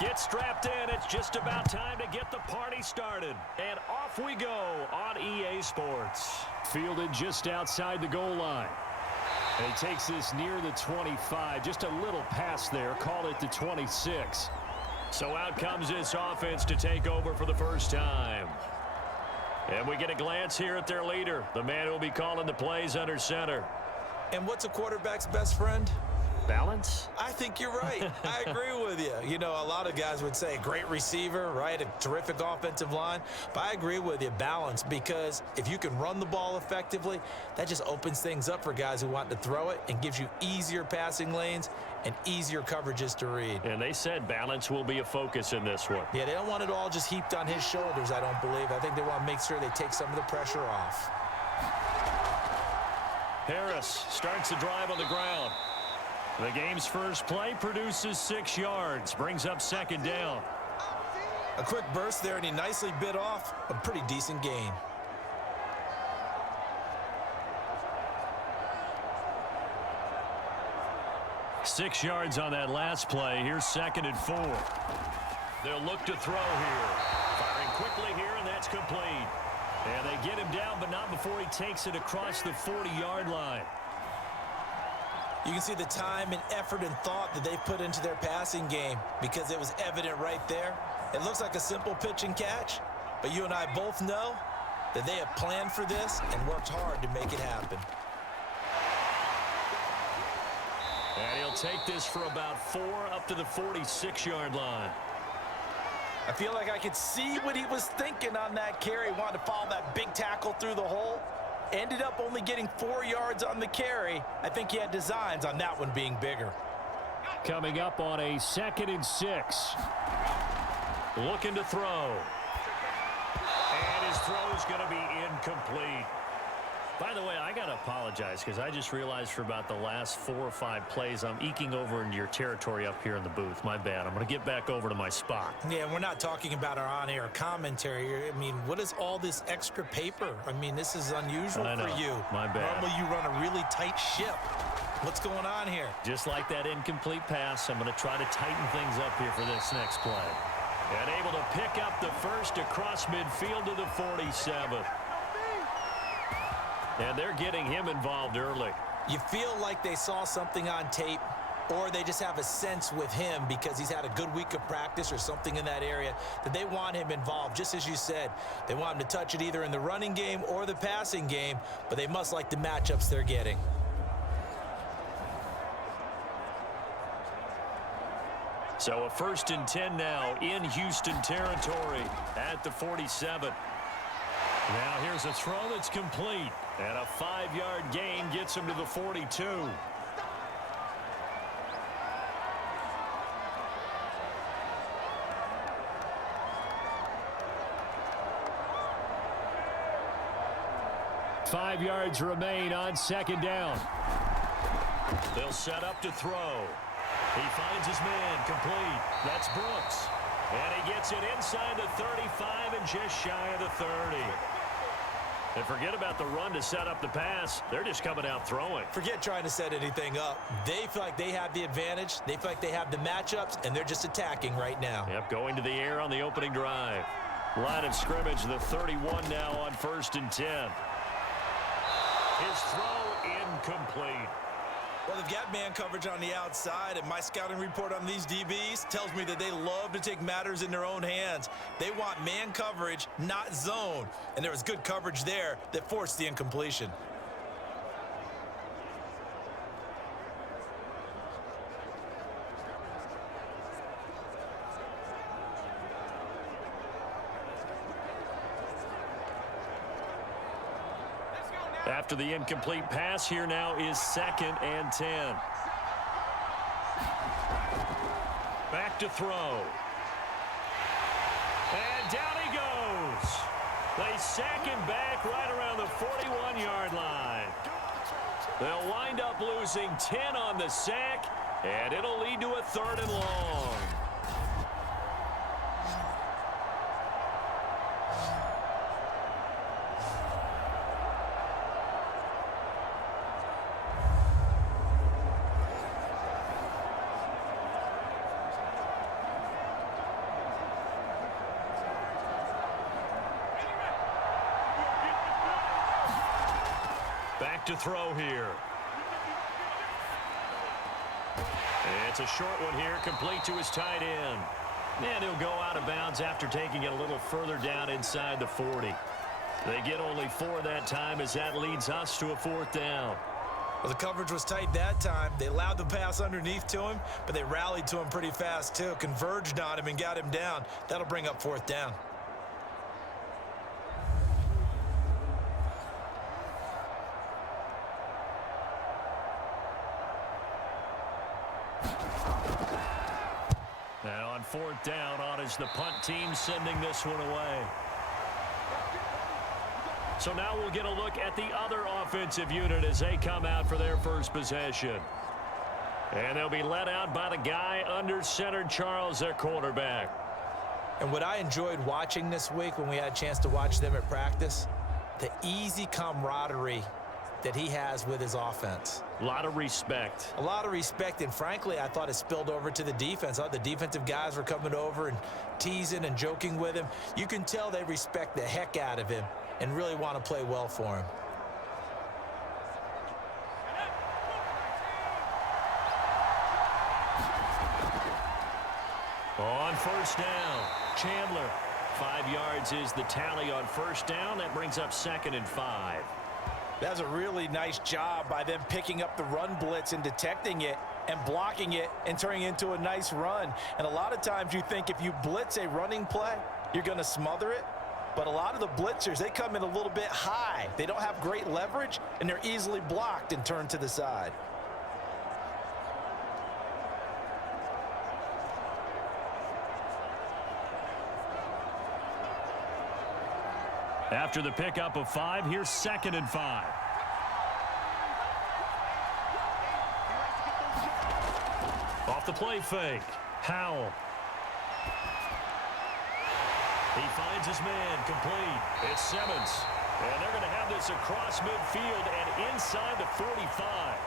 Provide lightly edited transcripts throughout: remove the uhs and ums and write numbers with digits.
Get strapped in. It's just about time to get the party started. And off we go on EA Sports. Fielded just outside the goal line. And he takes this near the 25. Just a little pass there. Call it the 26. So out comes this offense to take over for the first time. And we get a glance here at their leader, the man who will be calling the plays under center. And what's a quarterback's best friend? Balance? I think you're right. I agree with you. You know, a lot of guys would say great receiver, right? A terrific offensive line. But I agree with you, balance, because if you can run the ball effectively, that just opens things up for guys who want to throw it and gives you easier passing lanes and easier coverages to read. And they said balance will be a focus in this one. Yeah, they don't want it all just heaped on his shoulders, I don't believe. I think they want to make sure they take some of the pressure off. Harris starts the drive on the ground. The game's first play produces 6 yards, brings up second down. A quick burst there, and he nicely bit off a pretty decent gain. Six yards on that last play. Here's 2nd and 4. They'll look to throw here. Firing quickly here, and that's complete. And they get him down, but not before he takes it across the 40-yard line. You can see the time and effort and thought that they put into their passing game because it was evident right there. It looks like a simple pitch and catch, but you and I both know that they have planned for this and worked hard to make it happen. And he'll take this for about 4 up to the 46-yard line. I feel like I could see what he was thinking on that carry. Wanted to follow that big tackle through the hole. Ended up only getting 4 yards on the carry. I think he had designs on that one being bigger. Coming up on a 2nd and 6. Looking to throw. And his throw's going to be incomplete. By the way, I got to apologize because I just realized for about the last 4 or 5 plays I'm eking over into your territory up here in the booth. My bad. I'm going to get back over to my spot. Yeah, we're not talking about our on-air commentary. I mean, what is all this extra paper? I mean, this is unusual for you. My bad. Normally you run a really tight ship. What's going on here? Just like that incomplete pass, I'm going to try to tighten things up here for this next play. And able to pick up the first across midfield to the 47. And they're getting him involved early. You feel like they saw something on tape, or they just have a sense with him because he's had a good week of practice or something in that area that they want him involved. Just as you said, they want him to touch it either in the running game or the passing game, but they must like the matchups they're getting. So a 1st and 10 now in Houston territory at the 47. Now here's a throw that's complete. And a 5-yard gain gets him to the 42. Five yards remain on 2nd down. They'll set up to throw. He finds his man complete. That's Brooks. And he gets it inside the 35 and just shy of the 30. And forget about the run to set up the pass. They're just coming out throwing. Forget trying to set anything up. They feel like they have the advantage. They feel like they have the matchups, and they're just attacking right now. Yep, going to the air on the opening drive. Line of scrimmage, the 31 now on 1st and 10. His throw incomplete. Well, they've got man coverage on the outside, and my scouting report on these DBs tells me that they love to take matters in their own hands. They want man coverage, not zone. And there was good coverage there that forced the incompletion. After the incomplete pass, here now is 2nd and 10. Back to throw. And down he goes. They sack him back right around the 41-yard line. They'll wind up losing 10 on the sack, and it'll lead to a 3rd and long. back to throw here. It's a short one here, complete to his tight end. And he'll go out of bounds after taking it a little further down inside the 40. They get only 4 that time as that leads us to a 4th down. Well, the coverage was tight that time. They allowed the pass underneath to him, but they rallied to him pretty fast, too. Converged on him and got him down. That'll bring up 4th down. Now on 4th down, on is the punt team sending this one away. So now we'll get a look at the other offensive unit as they come out for their first possession. And they'll be led out by the guy under center, Charles, their quarterback. And what I enjoyed watching this week when we had a chance to watch them at practice, the easy camaraderie that he has with his offense. A lot of respect. A lot of respect, and frankly, I thought it spilled over to the defense. I thought the defensive guys were coming over and teasing and joking with him. You can tell they respect the heck out of him and really want to play well for him. On 1st down, Chandler. 5 yards is the tally on 1st down. That brings up 2nd and 5. That's a really nice job by them picking up the run blitz and detecting it and blocking it and turning it into a nice run. And a lot of times you think if you blitz a running play, you're going to smother it. But a lot of the blitzers, they come in a little bit high. They don't have great leverage, and they're easily blocked and turned to the side. After the pickup of 5, here's 2nd and 5. Off the play fake, Howell. He finds his man, complete. It's Simmons. And they're going to have this across midfield and inside the 45.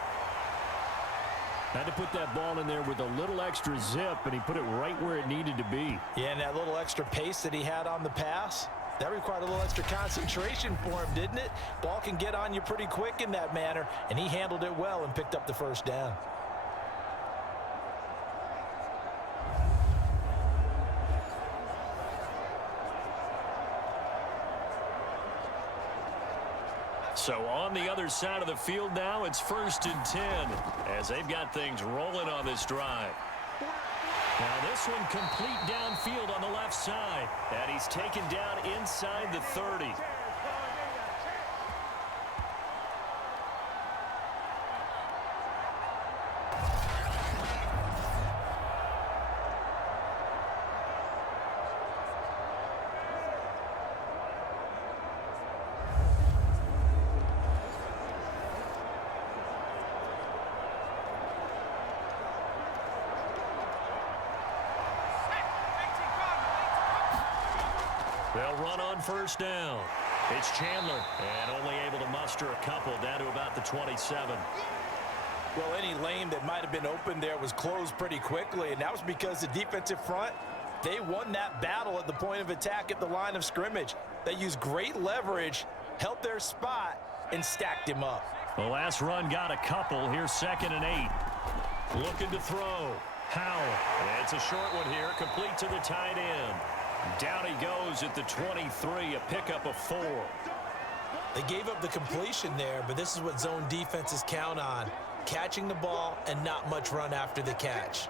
Had to put that ball in there with a little extra zip, and he put it right where it needed to be. Yeah, and that little extra pace that he had on the pass, that required a little extra concentration for him, didn't it? Ball can get on you pretty quick in that manner, and he handled it well and picked up the 1st down. So on the other side of the field now, it's 1st and 10 as they've got things rolling on this drive. Now this one complete downfield on the left side, and he's taken down inside the 30. They'll run on 1st down. It's Chandler, and only able to muster a couple down to about the 27. Well, any lane that might have been open there was closed pretty quickly, and that was because the defensive front, they won that battle at the point of attack at the line of scrimmage. They used great leverage, held their spot, and stacked him up. The last run got a couple. Here's 2nd and 8. Looking to throw. Howell. And it's a short one here, complete to the tight end. Down he goes at the 23, a pickup of 4. They gave up the completion there, but this is what zone defenses count on. Catching the ball and not much run after the catch.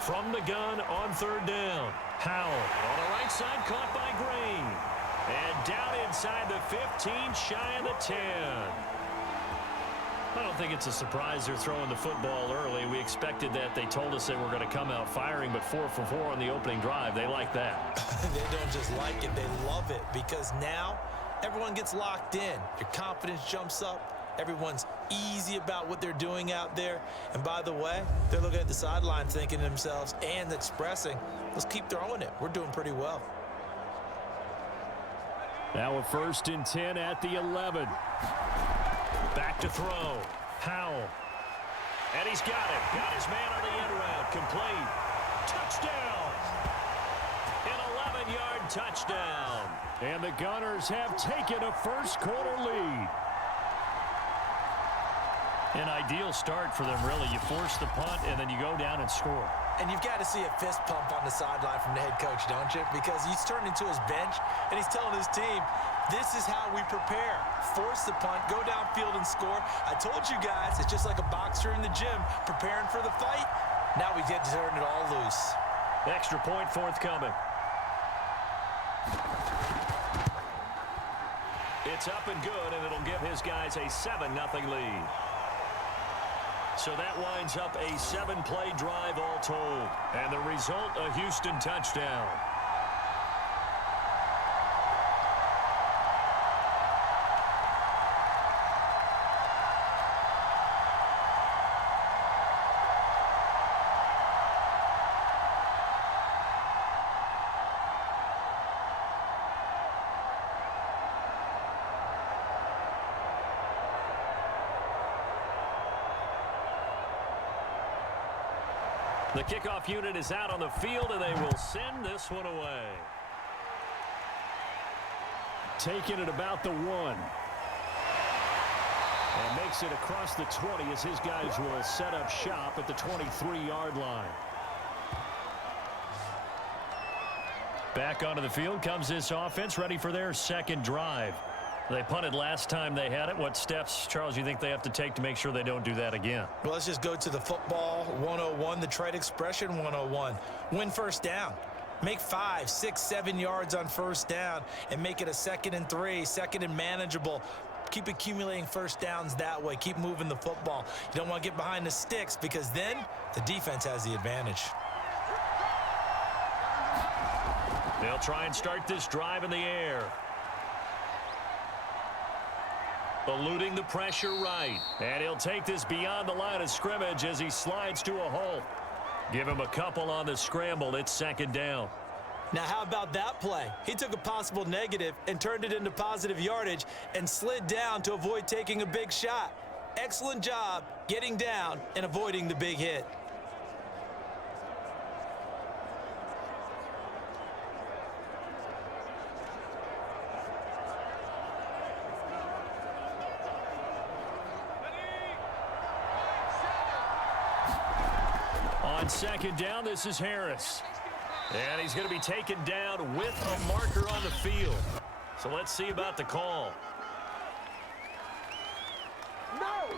From the gun on 3rd down. Howell on the right side, caught by Green. And down inside the 15, shy of the 10. I don't think it's a surprise they're throwing the football early. We expected that. They told us they were going to come out firing, but 4 for 4 on the opening drive. They like that. They don't just like it, they love it, because now everyone gets locked in. Your confidence jumps up. Everyone's easy about what they're doing out there. And by the way, they're looking at the sideline thinking to themselves and expressing, let's keep throwing it. We're doing pretty well. Now a 1st and 10 at the 11. Back to throw. Howell. And he's got it. Got his man on the end route. Complete. Touchdown. An 7-yard touchdown. And the Gunners have taken a first-quarter lead. An ideal start for them, really. You force the punt, and then you go down and score. And you've got to see a fist pump on the sideline from the head coach, don't you? Because he's turned into his bench, and he's telling his team, this is how we prepare. Force the punt, go downfield and score. I told you guys, it's just like a boxer in the gym preparing for the fight. Now we get to turn it all loose. Extra point forthcoming. It's up and good, and it'll give his guys a 7-0 lead. So that winds up a 7-play drive all told. And the result, a Houston touchdown. The kickoff unit is out on the field, and they will send this one away. Taking it about the 1. And makes it across the 20 as his guys will set up shop at the 23-yard line. Back onto the field comes this offense, ready for their second drive. They punted last time they had it. What steps, Charles, you think they have to take to make sure they don't do that again? Well, let's just go to the football 101, the trade expression 101. Win first down. Make 5, 6, 7 yards on first down and make it a 2nd and 3, 2nd and manageable. Keep accumulating first downs that way. Keep moving the football. You don't want to get behind the sticks because then the defense has the advantage. They'll try and start this drive in the air. Eluding the pressure right. And he'll take this beyond the line of scrimmage as he slides to a halt. Give him a couple on the scramble. It's 2nd down. Now, how about that play? He took a possible negative and turned it into positive yardage and slid down to avoid taking a big shot. Excellent job getting down and avoiding the big hit. On 2nd down, this is Harris. And he's going to be taken down with a marker on the field. So let's see about the call. No.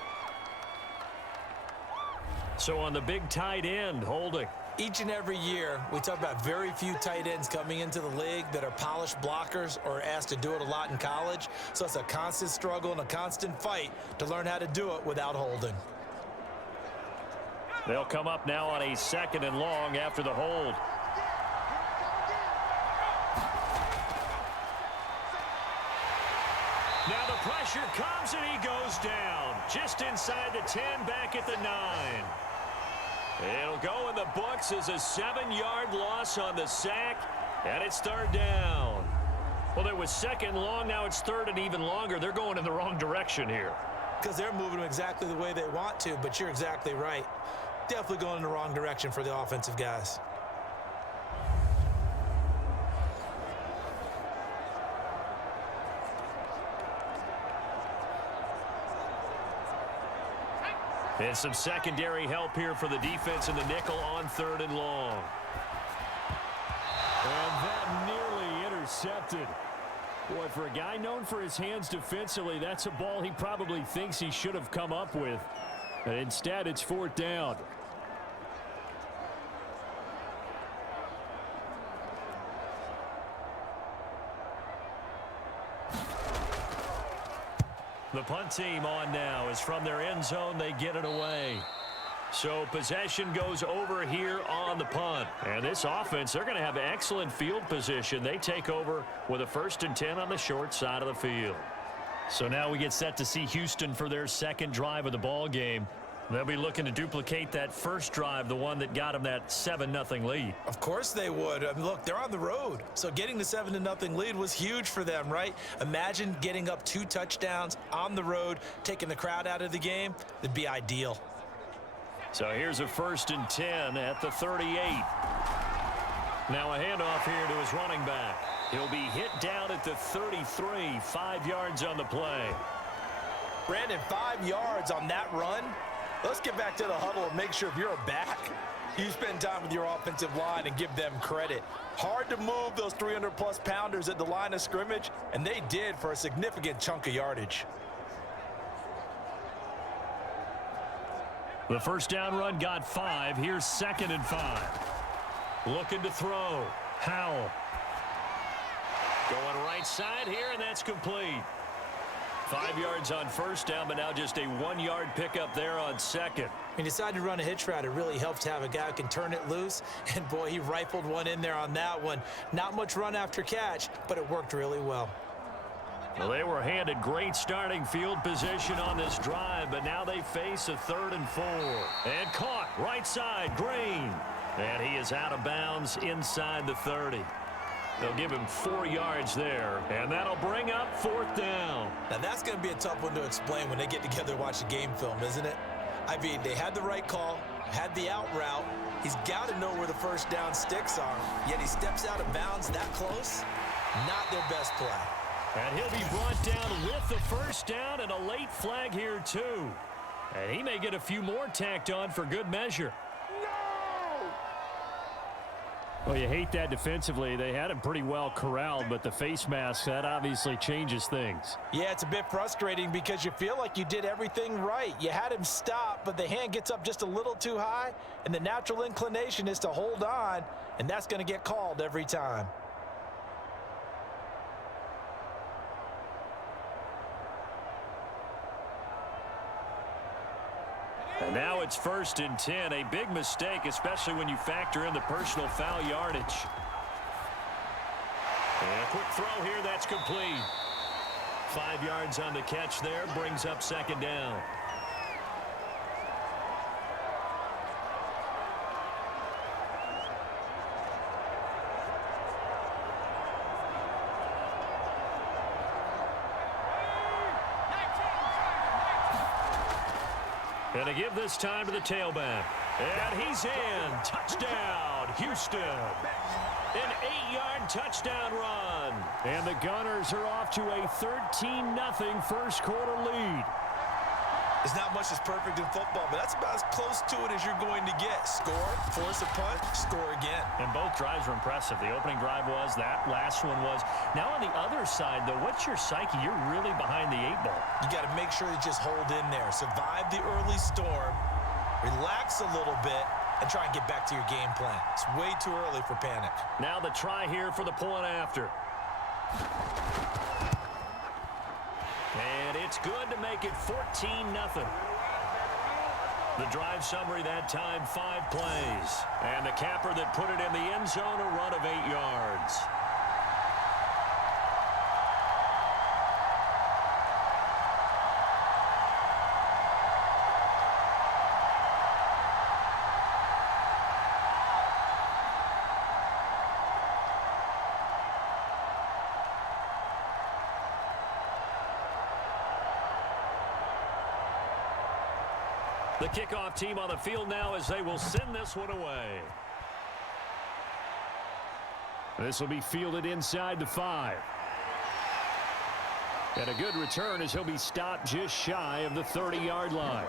So on the big tight end, holding. Each and every year, we talk about very few tight ends coming into the league that are polished blockers or asked to do it a lot in college. So it's a constant struggle and a constant fight to learn how to do it without holding. They'll come up now on a 2nd and long after the hold. Now the pressure comes and he goes down. Just inside the 10, back at the 9. It'll go in the books as a 7-yard loss on the sack, and it's 3rd down. Well, it was 2nd long, now it's 3rd and even longer. They're going in the wrong direction here. Because they're moving them exactly the way they want to, but you're exactly right. Definitely going in the wrong direction for the offensive guys. And some secondary help here for the defense in the nickel on 3rd and long. And that nearly intercepted. Boy, for a guy known for his hands defensively, that's a ball he probably thinks he should have come up with. And instead, it's 4th down. The punt team on now is from their end zone. They get it away. So possession goes over here on the punt. And this offense, they're going to have excellent field position. They take over with a 1st and 10 on the short side of the field. So now we get set to see Houston for their 2nd drive of the ball game. They'll be looking to duplicate that first drive, the one that got them that 7-0 lead. Of course they would. I mean, look, they're on the road. So getting the 7-0 lead was huge for them, right? Imagine getting up 2 touchdowns on the road, taking the crowd out of the game. That'd be ideal. So here's a 1st and 10 at the 38. Now a handoff here to his running back. He'll be hit down at the 33, 5 yards on the play. Brandon, 5 yards on that run. Let's get back to the huddle and make sure if you're a back, you spend time with your offensive line and give them credit. Hard to move those 300-plus pounders at the line of scrimmage, and they did for a significant chunk of yardage. The first down run got 5. Here's 2nd and 5. Looking to throw. Howell. Going right side here, and that's complete. 5 yards on first down, but now just a 1-yard pickup there on second. He decided to run a hitch route. It really helps to have a guy who can turn it loose. And, boy, he rifled one in there on that one. Not much run after catch, but it worked really well. Well, they were handed great starting field position on this drive, but now they face a 3rd and 4. And caught right side, Green. And he is out of bounds inside the 30. They'll give him 4 yards there, and that'll bring up 4th down. Now, that's going to be a tough one to explain when they get together and watch the game film, isn't it? I mean, they had the right call, had the out route. He's got to know where the first down sticks are, yet he steps out of bounds that close. Not their best play. And he'll be brought down with the first down and a late flag here, too. And he may get a few more tacked on for good measure. Well, you hate that defensively. They had him pretty well corralled, but the face mask, that obviously changes things. Yeah, it's a bit frustrating because you feel like you did everything right. You had him stop, but the hand gets up just a little too high, and the natural inclination is to hold on, and that's going to get called every time. And now it's 1st and 10. A big mistake, especially when you factor in the personal foul yardage. And a quick throw here, that's complete. 5 yards on the catch there, brings up 2nd down. And to give this time to the tailback. And he's in. Touchdown, Houston. An 8-yard touchdown run. And the Gunners are off to a 13-0 first quarter lead. There's not much that's perfect in football, but that's about as close to it as you're going to get. Score, force a punt, score again. And both drives were impressive. The opening drive was, that last one was. Now on the other side, though, what's your psyche? You're really behind the 8 ball. You got to make sure you just hold in there. Survive the early storm, relax a little bit, and try and get back to your game plan. It's way too early for panic. Now the try here for the point after. And it's good to make it 14-0. The drive summary that time, 5 plays. And the capper that put it in the end zone, a run of 8 yards. The kickoff team on the field now as they will send this one away. This will be fielded inside the 5. And a good return as he'll be stopped just shy of the 30-yard line.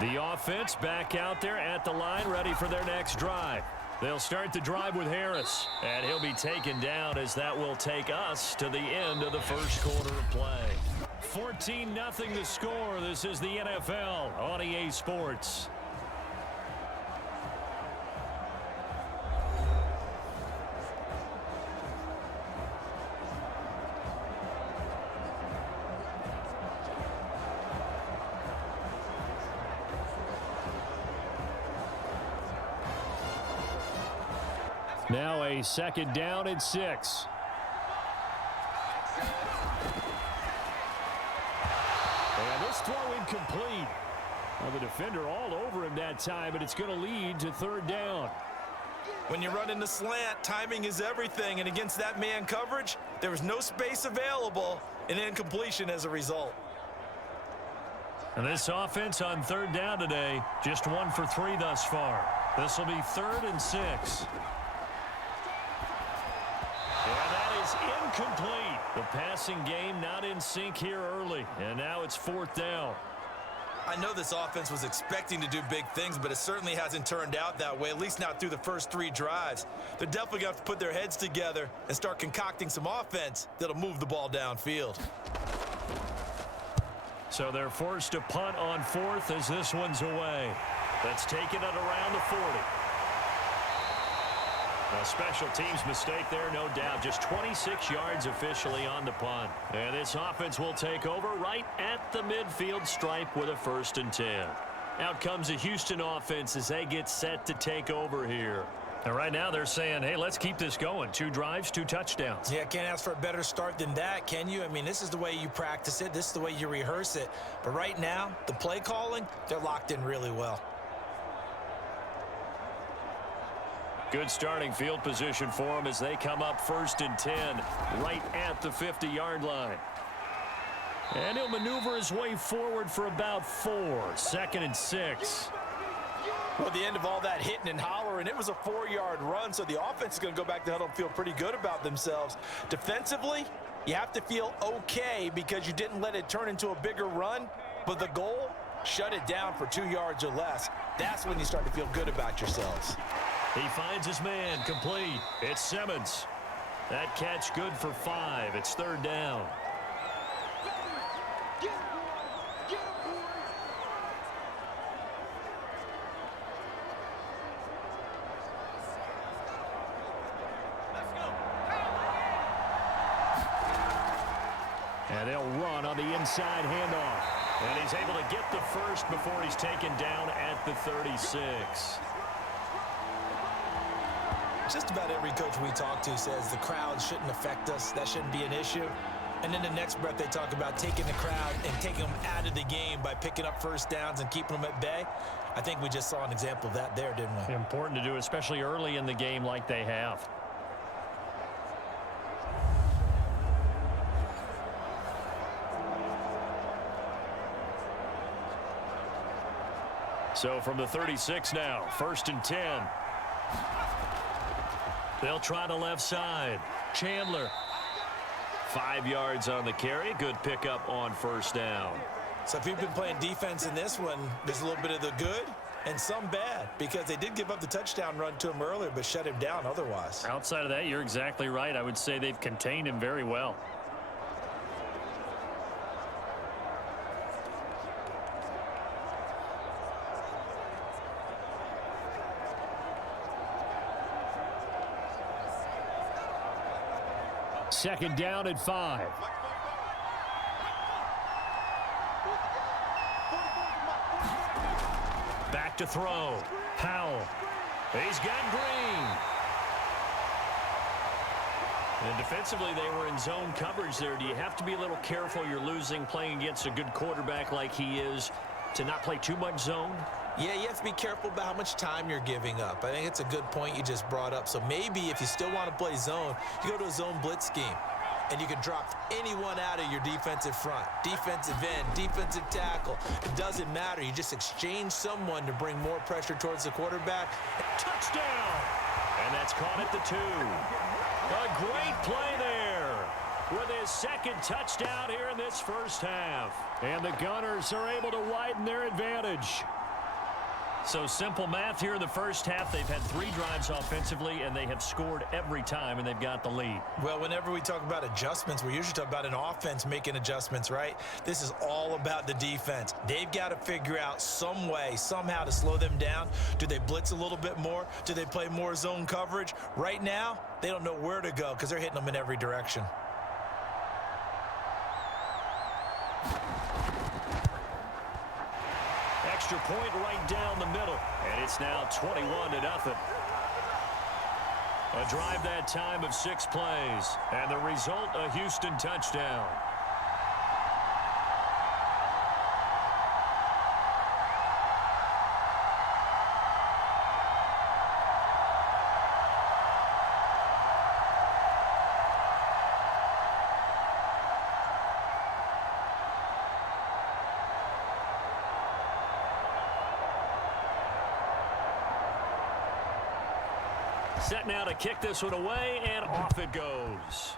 The offense back out there at the line, ready for their next drive. They'll start the drive with Harris, and he'll be taken down as that will take us to the end of the first quarter of play. 14-0 the score. This is the NFL on EA Sports. Now a 2nd down and 6. And this throw incomplete. Well, the defender all over him that time, but it's going to lead to 3rd down. When you run in the slant, timing is everything, and against that man coverage, there was no space available, and incompletion as a result. And this offense on third down today, just 1 for 3 thus far. This will be 3rd and 6. And that is incomplete. The passing game not in sync here early, and now it's 4th down. I know this offense was expecting to do big things, but it certainly hasn't turned out that way, at least not through the first 3 drives. They're definitely going to have to put their heads together and start concocting some offense that'll move the ball downfield. So they're forced to punt on 4th as this one's away. That's taken at around the 40. A special teams mistake there, no doubt. Just 26 yards officially on the punt. And this offense will take over right at the midfield stripe with a 1st and 10. Out comes the Houston offense as they get set to take over here. And right now they're saying, hey, let's keep this going. 2 drives, 2 touchdowns. Yeah, can't ask for a better start than that, can you? I mean, this is the way you practice it. This is the way you rehearse it. But right now, the play calling, they're locked in really well. Good starting field position for them as they come up 1st and 10 right at the 50-yard line. And he'll maneuver his way forward for about 4. 2nd and 6. Well, the end of all that hitting and hollering, it was a 4-yard run, so the offense is going to go back to huddle and feel pretty good about themselves. Defensively, you have to feel okay because you didn't let it turn into a bigger run, but the goal, shut it down for 2 yards or less. That's when you start to feel good about yourselves. He finds his man, complete. It's Simmons. That catch good for 5. It's 3rd down. And they'll run on the inside handoff. And he's able to get the first before he's taken down at the 36. Just about every coach we talk to says the crowd shouldn't affect us. That shouldn't be an issue. And in the next breath, they talk about taking the crowd and taking them out of the game by picking up 1st downs and keeping them at bay. I think we just saw an example of that there, didn't we? Important to do, especially early in the game like they have. So from the 36 now, 1st and 10. They'll try the left side. Chandler. 5 yards on the carry. Good pickup on 1st down. So if you've been playing defense in this one, there's a little bit of the good and some bad because they did give up the touchdown run to him earlier but shut him down otherwise. Outside of that, you're exactly right. I would say they've contained him very well. Second down at 5. Back to throw. Howell. He's got Green. And defensively, they were in zone coverage there. Do you have to be a little careful? You're losing playing against a good quarterback like he is to not play too much zone? Yeah, you have to be careful about how much time you're giving up. I think it's a good point you just brought up. So maybe if you still want to play zone, you go to a zone blitz scheme. And you can drop anyone out of your defensive front. Defensive end, defensive tackle. It doesn't matter. You just exchange someone to bring more pressure towards the quarterback. Touchdown! And that's caught at the 2. A great play there with his 2nd touchdown here in this 1st half. And the Gunners are able to widen their advantage. So simple math here in the 1st half. They've had 3 drives offensively, and they have scored every time, and they've got the lead. Well, whenever we talk about adjustments, we usually talk about an offense making adjustments, right? This is all about the defense. They've got to figure out some way, somehow to slow them down. Do they blitz a little bit more? Do they play more zone coverage? Right now, they don't know where to go because they're hitting them in every direction. Extra point right down the middle, and it's now 21-0. A drive that time of 6 plays, and the result, a Houston touchdown. Set now to kick this one away, and off it goes.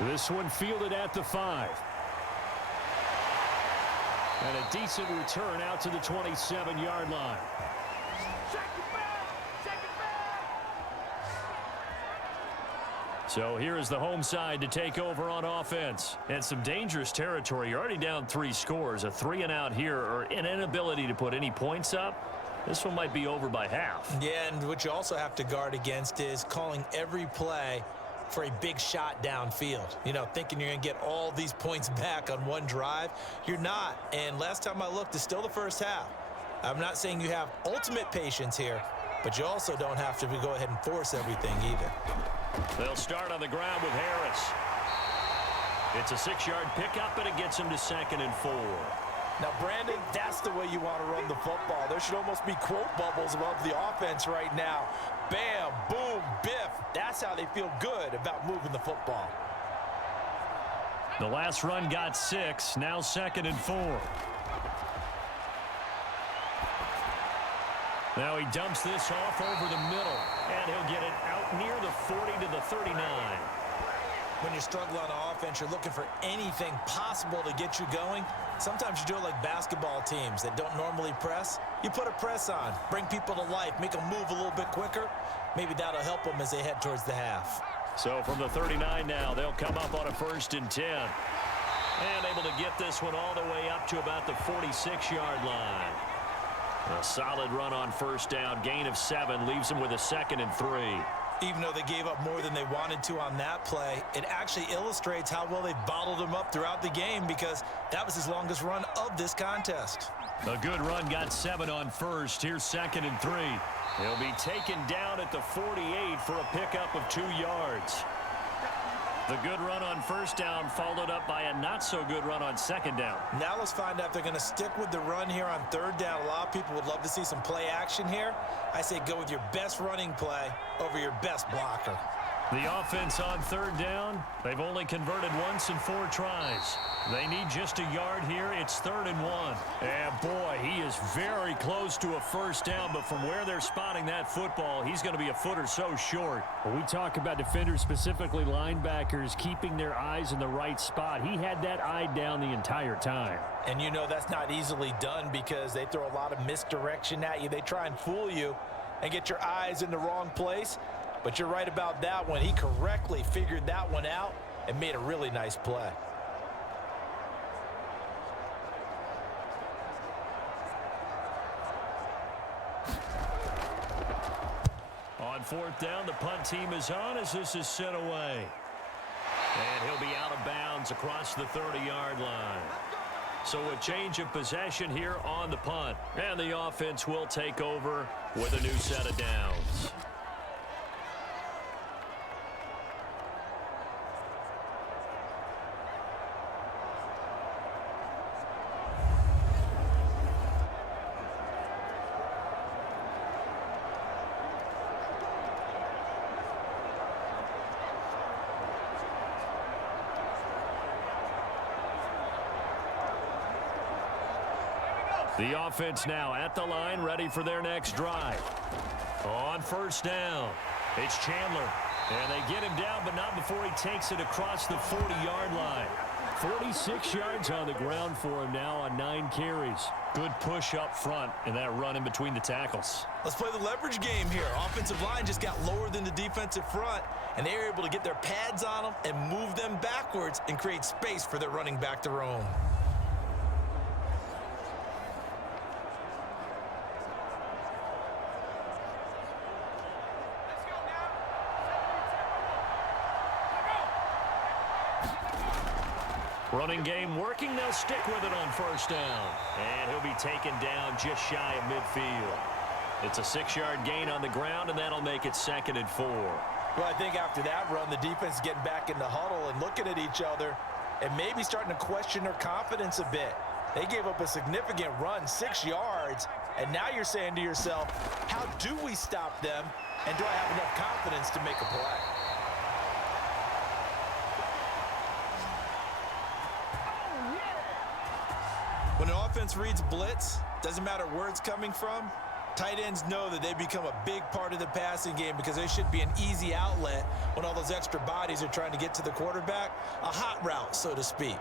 This one fielded at the 5. And a decent return out to the 27-yard line. So here is the home side to take over on offense. And some dangerous territory. You're already down 3 scores. A 3-and-out here, or an inability to put any points up. This one might be over by half. Yeah, and what you also have to guard against is calling every play for a big shot downfield. You know, thinking you're going to get all these points back on one drive. You're not. And last time I looked, it's still the first half. I'm not saying you have ultimate patience here, but you also don't have to go ahead and force everything either. They'll start on the ground with Harris. It's a 6-yard pickup, and it gets him to 2nd and 4. Now, Brandon, that's the way you want to run the football. There should almost be quote bubbles above the offense right now. Bam, boom, biff. That's how they feel good about moving the football. The last run got 6, now 2nd and 4. Now he dumps this off over the middle, and he'll get it out near the 40 to the 39. When you struggle on offense, you're looking for anything possible to get you going. Sometimes you do it like basketball teams that don't normally press. You put a press on, bring people to life, make them move a little bit quicker. Maybe that'll help them as they head towards the half. So from the 39 now, they'll come up on a 1st and 10. And able to get this one all the way up to about the 46-yard line. A solid run on 1st down, gain of 7, leaves them with a 2nd and 3. Even though they gave up more than they wanted to on that play, it actually illustrates how well they bottled them up throughout the game, because that was his longest run of this contest. A good run, got 7 on 1st. Here's 2nd and 3. He'll be taken down at the 48 for a pickup of 2 yards. The good run on 1st down followed up by a not-so-good run on 2nd down. Now let's find out if they're going to stick with the run here on 3rd down. A lot of people would love to see some play action here. I say go with your best running play over your best blocker. The offense on 3rd down, they've only converted once in 4 tries. They need just a yard here. It's 3rd and 1. And boy, he is very close to a 1st down, but from where they're spotting that football, he's going to be a foot or so short. When we talk about defenders, specifically linebackers, keeping their eyes in the right spot, he had that eye down the entire time. And you know that's not easily done, because they throw a lot of misdirection at you. They try and fool you and get your eyes in the wrong place. But you're right about that one. He correctly figured that one out and made a really nice play. On 4th down, the punt team is on as this is sent away. And he'll be out of bounds across the 30-yard line. So a change of possession here on the punt. And the offense will take over with a new set of downs. The offense now at the line, ready for their next drive. On 1st down, it's Chandler. And they get him down, but not before he takes it across the 40-yard line. 46 yards on the ground for him now on 9 carries. Good push up front in that run in between the tackles. Let's play the leverage game here. Offensive line just got lower than the defensive front, and they were able to get their pads on them and move them backwards and create space for their running back to roam. Running game working. They'll stick with it on 1st down. And he'll be taken down just shy of midfield. It's a 6-yard gain on the ground, and that'll make it 2nd and 4. Well, I think after that run, the defense is getting back in the huddle and looking at each other and maybe starting to question their confidence a bit. They gave up a significant run, 6 yards, and now you're saying to yourself, how do we stop them, and do I have enough confidence to make a play? When an offense reads blitz, doesn't matter where it's coming from, Tight ends know that they become a big part of the passing game because they should be an easy outlet when all those extra bodies are trying to get to the quarterback. A hot route, so to speak.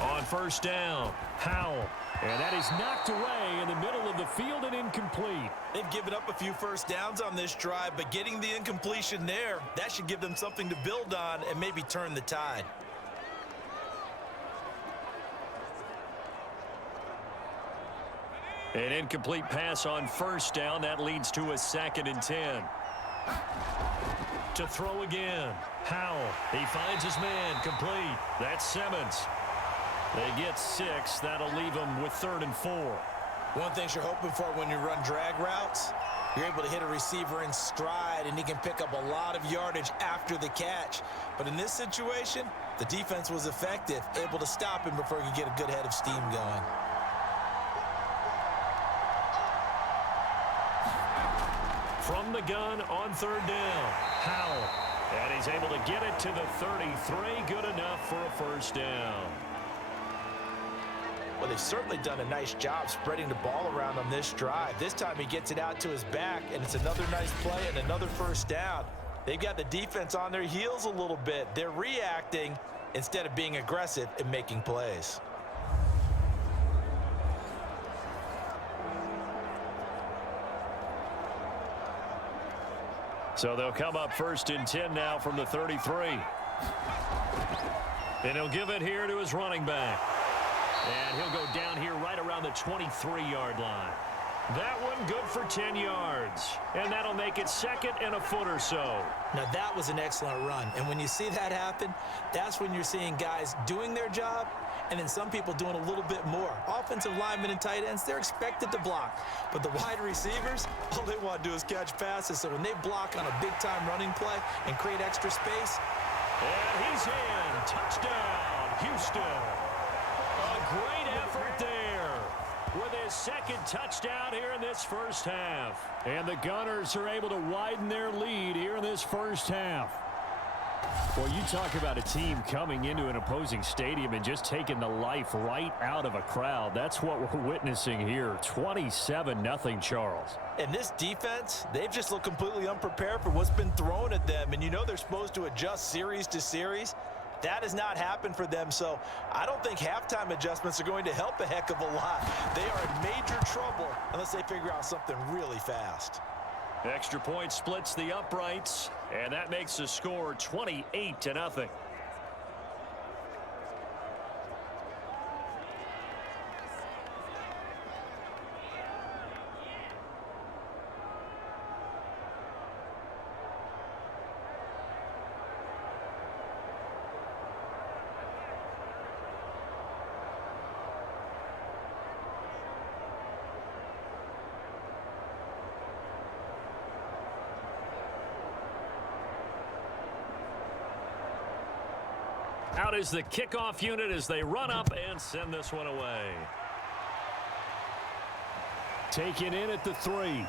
On first down, Howell. And that is knocked away in the middle of the field and incomplete. They've given up a few first downs on this drive, but getting the incompletion there, that should give them something to build on and maybe turn the tide. An incomplete pass on first down. That leads to a 2nd and 10. To throw again. Howell. He finds his man. Complete. That's Simmons. They get 6. That'll leave them with 3rd and 4. One thing you're hoping for when you run drag routes, you're able to hit a receiver in stride, and he can pick up a lot of yardage after the catch. But in this situation, the defense was effective, able to stop him before he could get a good head of steam going. From the gun on 3rd down, Howell. And he's able to get it to the 33. Good enough for a first down. Well, they've certainly done a nice job spreading the ball around on this drive. This time he gets it out to his back, and it's another nice play and another first down. They've got the defense on their heels a little bit. They're reacting instead of being aggressive and making plays. So they'll come up 1st and 10 now from the 33. And he'll give it here to his running back. And he'll go down here right around the 23-yard line. That one good for 10 yards. And that'll make it 2nd and a foot or so. Now, that was an excellent run. And when you see that happen, that's when you're seeing guys doing their job and then some people doing a little bit more. Offensive linemen and tight ends, they're expected to block. But the wide receivers, all they want to do is catch passes. So when they block on a big-time running play and create extra space. And he's in. Touchdown, Houston. A great effort there with his 2nd touchdown here in this first half. And the Gunners are able to widen their lead here in this first half. Well, you talk about a team coming into an opposing stadium and just taking the life right out of a crowd. That's what we're witnessing here. 27-0, Charles. And this defense, they've just looked completely unprepared for what's been thrown at them. And you know they're supposed to adjust series to series. That has not happened for them, so I don't think halftime adjustments are going to help a heck of a lot. They are in major trouble unless they figure out something really fast. Extra point splits the uprights, and that makes the score 28-0. Out is the kickoff unit as they run up and send this one away. Taken in at the 3.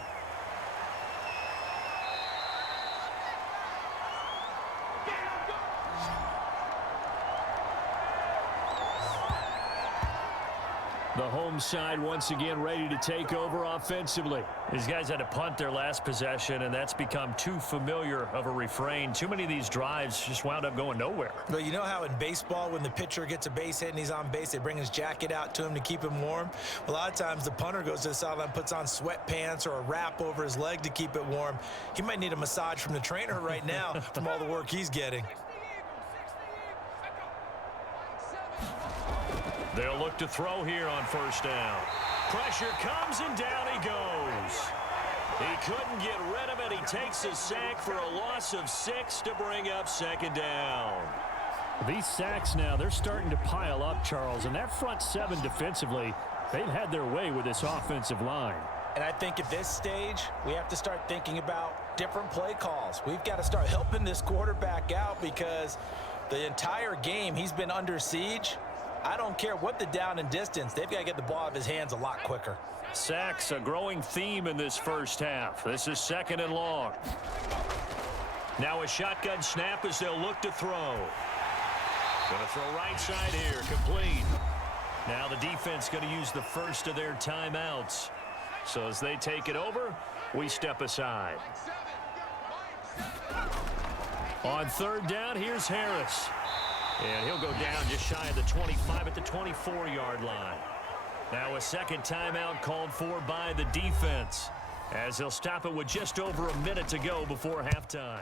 The home side once again ready to take over offensively. These guys had to punt their last possession, and that's become too familiar of a refrain. Too many of these drives just wound up going nowhere. But you know how in baseball, when the pitcher gets a base hit and he's on base, they bring his jacket out to him to keep him warm? A lot of times the punter goes to the sideline, puts on sweatpants or a wrap over his leg to keep it warm. He might need a massage from the trainer right now from all the work he's getting. They'll look to throw here on first down. Pressure comes and down he goes. He couldn't get rid of it. He takes a sack for a loss of 6 to bring up 2nd down. These sacks now, they're starting to pile up, Charles. And that front 7 defensively, they've had their way with this offensive line. And I think at this stage, we have to start thinking about different play calls. We've got to start helping this quarterback out because the entire game he's been under siege. I don't care what the down and distance. They've got to get the ball out of his hands a lot quicker. Sacks, a growing theme in this first half. This is 2nd and long. Now a shotgun snap as they'll look to throw. Going to throw right side here, complete. Now the defense going to use the first of their timeouts. So as they take it over, we step aside. On third down, here's Harris. And he'll go down just shy of the 25 at the 24-yard line. Now a second timeout called for by the defense, as they'll stop it with just over a minute to go before halftime.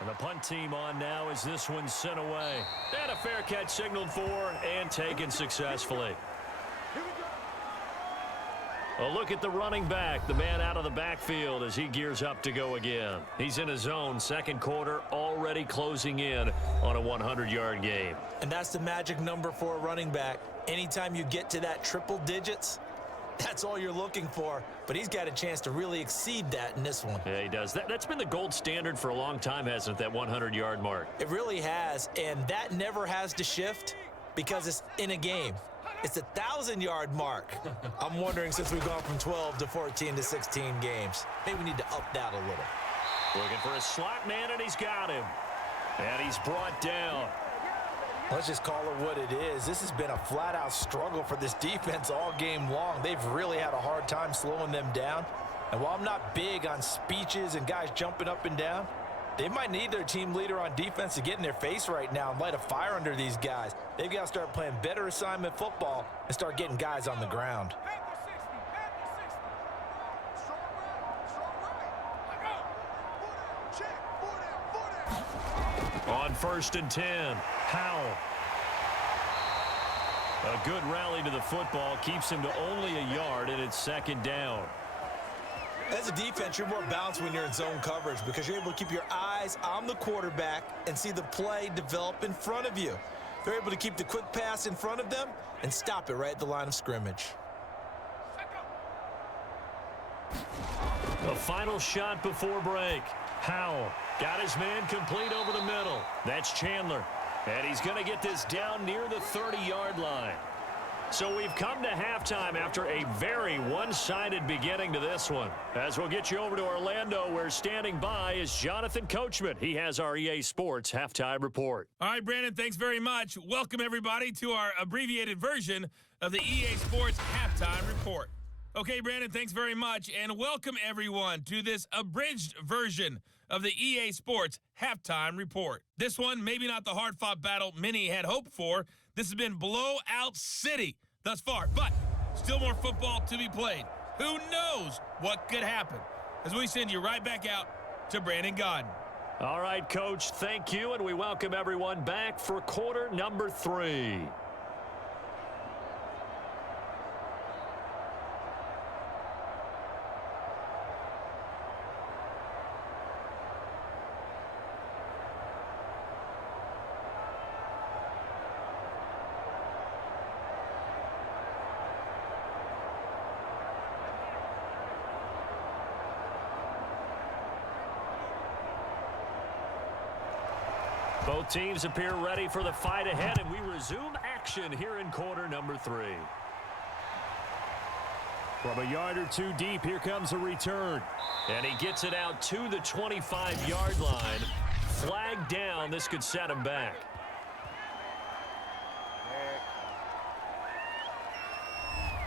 And the punt team on now as this one's sent away. And a fair catch signaled for and taken successfully. A look at the running back, the man out of the backfield as he gears up to go again. He's in his own second quarter, already closing in on a 100-yard game. And that's the magic number for a running back. Anytime you get to that triple digits, that's all you're looking for. But he's got a chance to really exceed that in this one. Yeah, he does. That's been the gold standard for a long time, hasn't it, that 100-yard mark? It really has, and that never has to shift because it's in a game. It's a 1,000-yard mark. I'm wondering, since we've gone from 12 to 14 to 16 games, maybe we need to up that a little. Looking for a slot man, and he's got him. And he's brought down. Let's just call it what it is. This has been a flat-out struggle for this defense all game long. They've really had a hard time slowing them down. And while I'm not big on speeches and guys jumping up and down, they might need their team leader on defense to get in their face right now and light a fire under these guys. They've got to start playing better assignment football and start getting guys on the ground. On 1st and 10, Howell. A good rally to the football keeps him to only a yard, and it's second down. As a defense, you're more balanced when you're in zone coverage because you're able to keep your eyes on the quarterback and see the play develop in front of you. They're able to keep the quick pass in front of them and stop it right at the line of scrimmage. A final shot before break. Howell got his man complete over the middle. That's Chandler. And he's going to get this down near the 30-yard line. So we've come to halftime after a very one-sided beginning to this one. As we'll get you over to Orlando, where standing by is Jonathan Coachman. He has our EA Sports halftime report. All right, Brandon, thanks very much. Welcome, everybody, to our abbreviated version of the EA Sports halftime report. Okay, Brandon, thanks very much, and welcome, everyone, to this abridged version of the EA Sports halftime report. This one, maybe not the hard-fought battle many had hoped for. This has been blowout city thus far, but still more football to be played. Who knows what could happen? As we send you right back out to Brandon Godden. All right, Coach, thank you, and we welcome everyone back for quarter number 3. Both teams appear ready for the fight ahead, and we resume action here in quarter number 3. From a yard or two deep, here comes a return. And he gets it out to the 25-yard line. Flag down. This could set him back.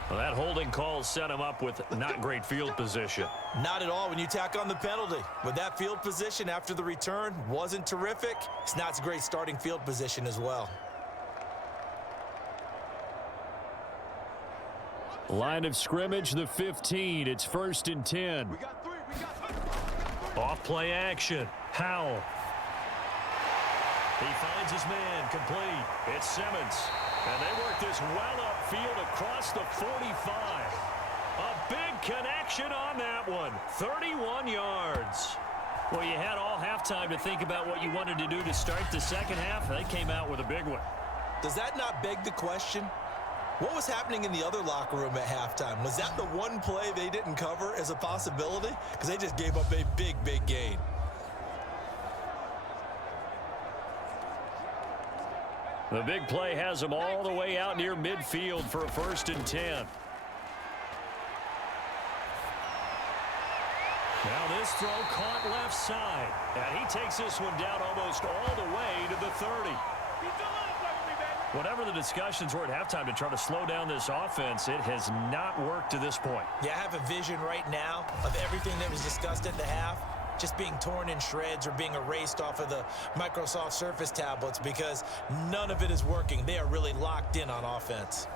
Well, that holding call set him up with not great field position. Not at all when you tack on the penalty. With that field position after the return wasn't terrific, it's not a great starting field position as well. Line of scrimmage, the 15. It's 1st and 10. Off play action. Howell. He finds his man complete. It's Simmons. And they work this well upfield across the 45. A big connection on that one. 31 yards. Well, you had all halftime to think about what you wanted to do to start the second half. They came out with a big one. Does that not beg the question? What was happening in the other locker room at halftime? Was that the one play they didn't cover as a possibility? Because they just gave up a big, big gain. The big play has them all the way out near midfield for a 1st and 10. Now this throw caught left side. And he takes this one down almost all the way to the 30. Whatever the discussions were at halftime to try to slow down this offense, it has not worked to this point. Yeah, I have a vision right now of everything that was discussed at the half just being torn in shreds or being erased off of the Microsoft Surface tablets because none of it is working. They are really locked in on offense.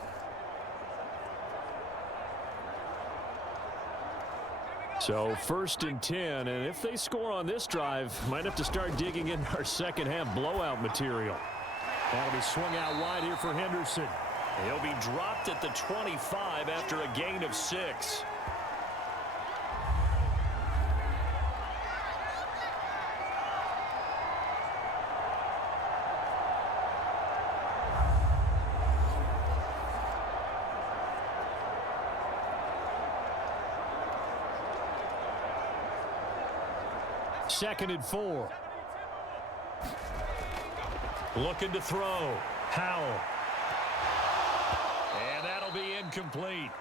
So 1st and 10, and if they score on this drive, might have to start digging in our second half blowout material. That'll be swung out wide here for Henderson. He'll be dropped at the 25 after a gain of 6. Second and 4. Looking to throw. Howell. And that'll be incomplete.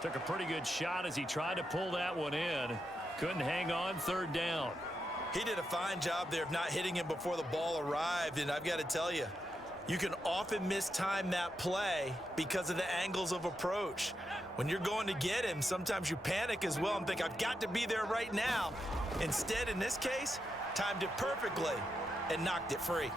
Took a pretty good shot as he tried to pull that one in. Couldn't hang on. 3rd down. He did a fine job there of not hitting him before the ball arrived, and I've got to tell you, you can often mistime that play because of the angles of approach. When you're going to get him, sometimes you panic as well and think, I've got to be there right now. Instead, in this case, timed it perfectly and knocked it free.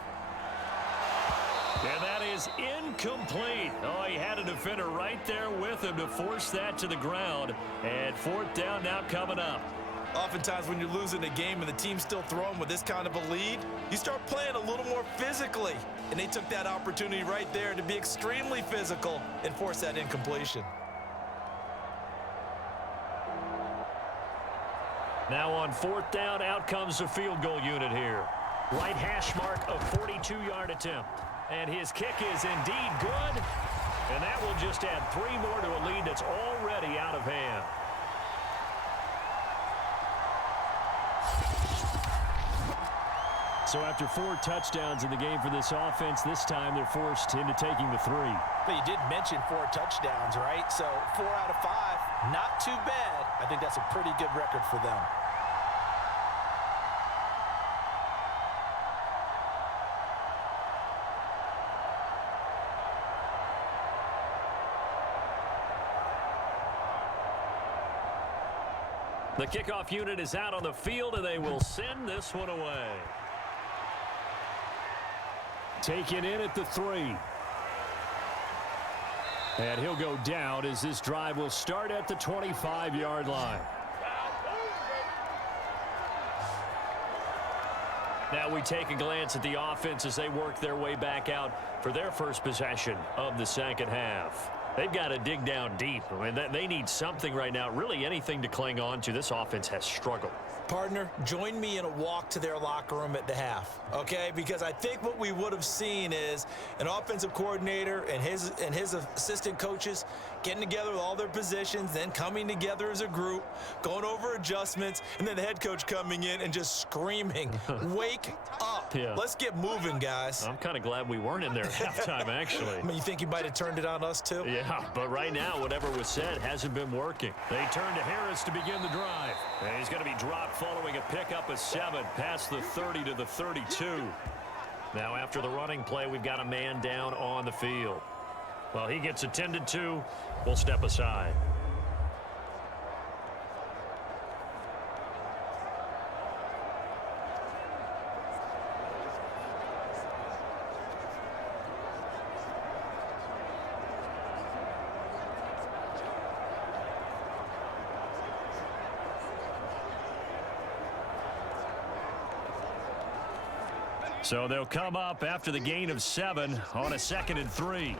And that is incomplete. Oh, he had a defender right there with him to force that to the ground. And 4th down now coming up. Oftentimes when you're losing a game and the team's still throwing with this kind of a lead, you start playing a little more physically. And they took that opportunity right there to be extremely physical and force that incompletion. Now on 4th down, out comes the field goal unit here. Right hash mark, a 42-yard attempt. And his kick is indeed good. And that will just add 3 more to a lead that's already out of hand. So after 4 touchdowns in the game for this offense, this time they're forced into taking the 3. But you did mention 4 touchdowns, right? So 4 out of 5, not too bad. I think that's a pretty good record for them. The kickoff unit is out on the field, and they will send this one away. Taken in at the 3. And he'll go down as this drive will start at the 25-yard line. Now we take a glance at the offense as they work their way back out for their first possession of the second half. They've got to dig down deep. I mean, they need something right now, really anything to cling on to. This offense has struggled. Partner, join me in a walk to their locker room at the half, okay? Because I think what we would have seen is an offensive coordinator and his assistant coaches getting together with all their positions, then coming together as a group, going over adjustments, and then the head coach coming in and just screaming, wake up. Yeah. Let's get moving, guys. I'm kind of glad we weren't in there at halftime, actually. I mean, you think he might have turned it on us, too? Yeah, but right now, whatever was said hasn't been working. They turn to Harris to begin the drive. And he's going to be dropped following a pickup of 7 past the 30 to the 32. Now, after the running play, we've got a man down on the field. Well, he gets attended to. We'll step aside. So they'll come up after the gain of 7 on a 2nd and 3.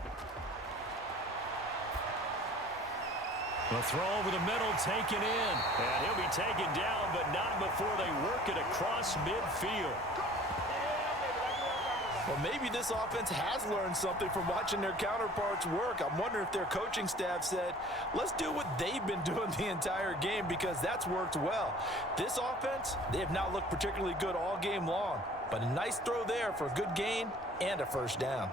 The throw over the middle taken in. And he'll be taken down, but not before they work it across midfield. Well, maybe this offense has learned something from watching their counterparts work. I'm wondering if their coaching staff said, let's do what they've been doing the entire game because that's worked well. This offense, they have not looked particularly good all game long. But a nice throw there for a good gain and a first down.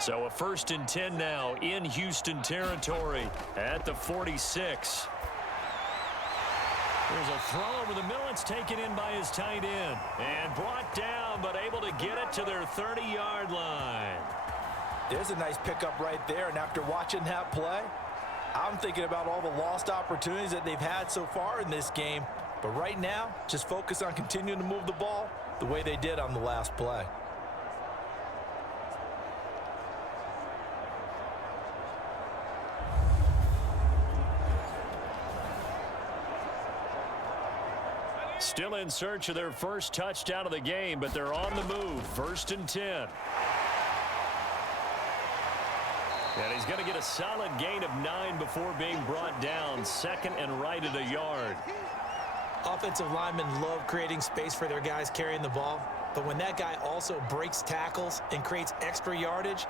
So a 1st and 10 now in Houston territory at the 46. There's a throw over the middle. It's taken in by his tight end. And brought down, but able to get it to their 30-yard line. There's a nice pickup right there. And after watching that play, I'm thinking about all the lost opportunities that they've had so far in this game. But right now, just focus on continuing to move the ball the way they did on the last play. Still in search of their first touchdown of the game, but they're on the move. 1st and 10. And he's going to get a solid gain of 9 before being brought down. 2nd and right at a yard. Offensive linemen love creating space for their guys carrying the ball. But when that guy also breaks tackles and creates extra yardage,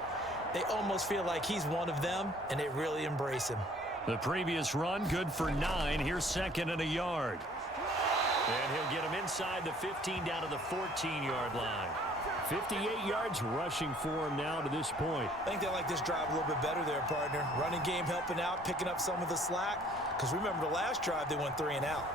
they almost feel like he's one of them, and they really embrace him. The previous run, good for 9. Here's 2nd and a yard. And he'll get him inside the 15 down to the 14-yard line. 58 yards rushing for him now to this point. I think they like this drive a little bit better there, partner. Running game helping out, picking up some of the slack. Because remember the last drive, they went 3 and out.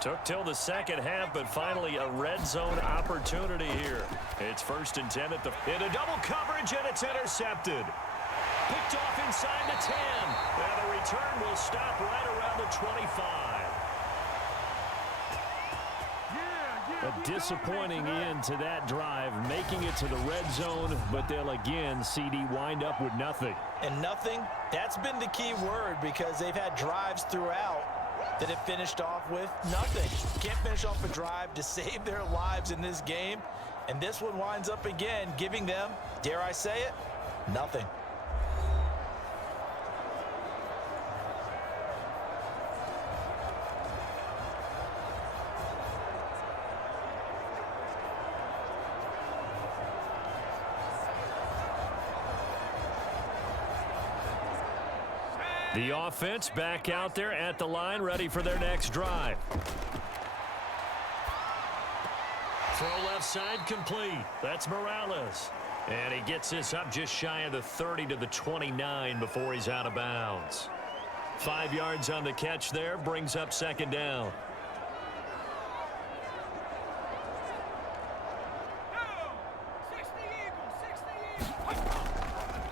Took till the second half, but finally a red zone opportunity here. It's 1st and 10 into double coverage, and it's intercepted. Picked off inside the 10. And the return will stop right around the 25. A disappointing end to that drive, making it to the red zone, but they'll again, CD, wind up with nothing. And nothing, that's been the key word, because they've had drives throughout that have finished off with nothing. Can't finish off a drive to save their lives in this game. And this one winds up again, giving them, dare I say it, nothing. The offense back out there at the line, ready for their next drive. Throw left side complete. That's Morales. And he gets this up just shy of the 30 to the 29 before he's out of bounds. 5 yards on the catch there, brings up 2nd down.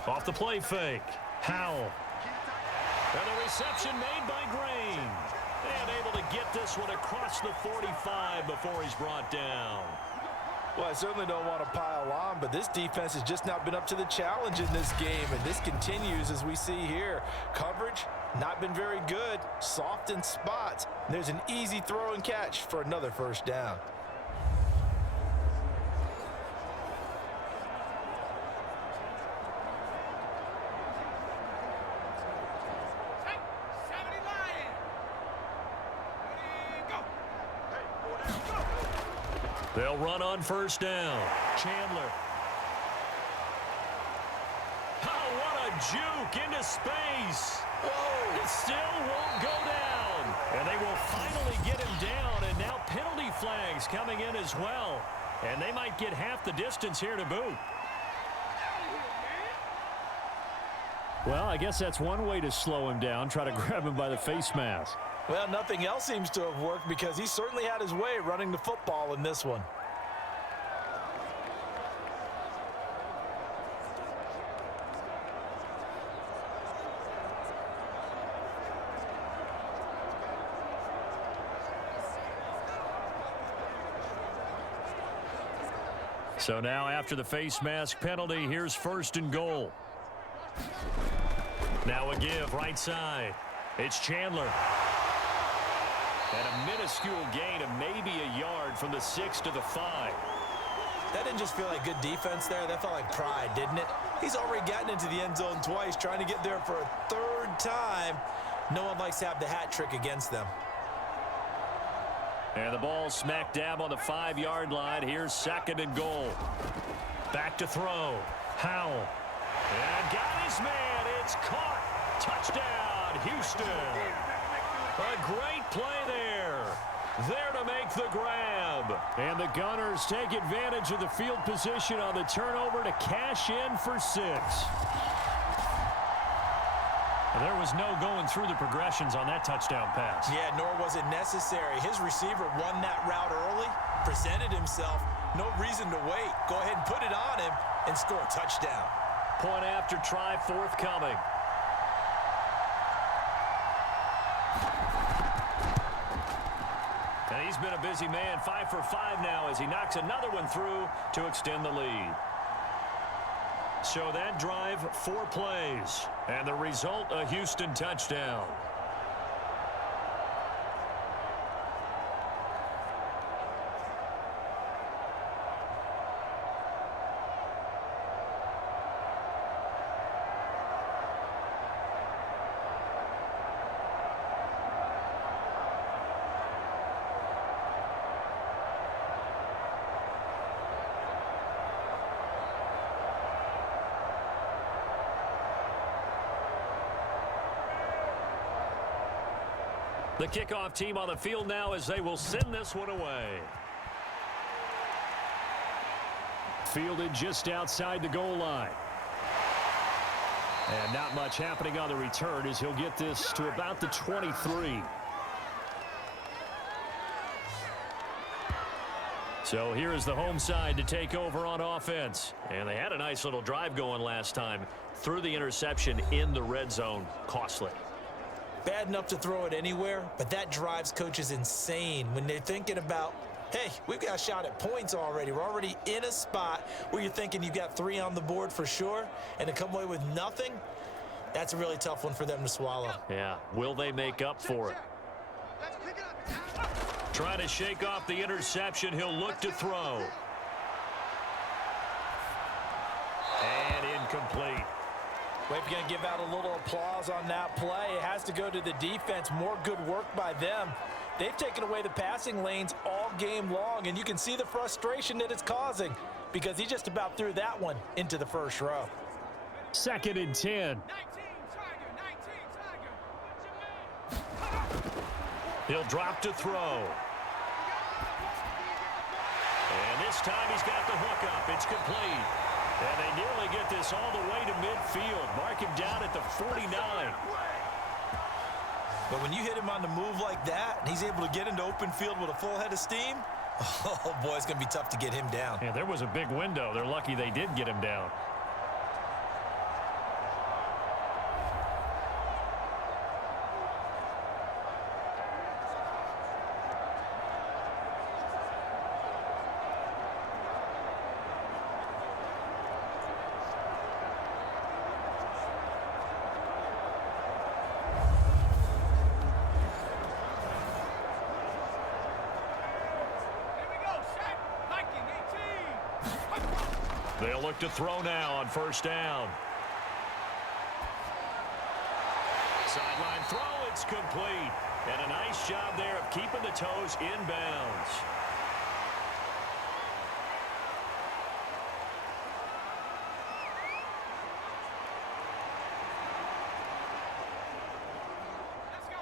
Off the play fake. Howell. And the reception made by Green. And able to get this one across the 45 before he's brought down. Well, I certainly don't want to pile on, but this defense has just not been up to the challenge in this game, and this continues as we see here. Coverage, not been very good, soft in spots. There's an easy throw and catch for another 1st down. They'll run on 1st down. Chandler. Oh, what a juke into space. Whoa. It still won't go down. And they will finally get him down. And now penalty flags coming in as well. And they might get half the distance here to boot. Well, I guess that's one way to slow him down. Try to grab him by the face mask. Well, nothing else seems to have worked, because he certainly had his way running the football in this one. So now after the face mask penalty, here's 1st and goal. Now a give right side. It's Chandler. And a minuscule gain of maybe a yard from the 6 to the 5. That didn't just feel like good defense there. That felt like pride, didn't it? He's already gotten into the end zone twice, trying to get there for a 3rd time. No one likes to have the hat trick against them. And the ball smack dab on the 5-yard line. Here's 2nd and goal. Back to throw. Howell. And got his man. It's caught. Touchdown, Houston. A great play there. There to make the grab. And the Gunners take advantage of the field position on the turnover to cash in for 6. And there was no going through the progressions on that touchdown pass. Yeah, nor was it necessary. His receiver won that route early, presented himself. No reason to wait. Go ahead and put it on him and score a touchdown. Point after try forthcoming. And he's been a busy man, 5 for 5 now as he knocks another one through to extend the lead. So that drive, 4 plays, and the result, a Houston touchdown. The kickoff team on the field now as they will send this one away. Fielded just outside the goal line. And not much happening on the return as he'll get this to about the 23. So here is the home side to take over on offense. And they had a nice little drive going last time. Through the interception in the red zone. Costly. Bad enough to throw it anywhere, but that drives coaches insane when they're thinking about, hey, we've got a shot at points already. We're already in a spot where you're thinking you've got 3 on the board for sure, and to come away with nothing, that's a really tough one for them to swallow. Yeah, will they make up for it? Trying to shake off the interception. He'll look to throw. And incomplete. We're going to give out a little applause on that play. It has to go to the defense. More good work by them. They've taken away the passing lanes all game long, and you can see the frustration that it's causing because he just about threw that one into the first row. 2nd and 10. He'll drop to throw. And this time he's got the hook up. It's complete. And they nearly get this all the way to midfield. Mark him down at the 49. But when you hit him on the move like that, and he's able to get into open field with a full head of steam, oh, boy, it's going to be tough to get him down. Yeah, there was a big window. They're lucky they did get him down. They'll look to throw now on 1st down. Sideline throw, it's complete. And a nice job there of keeping the toes inbounds.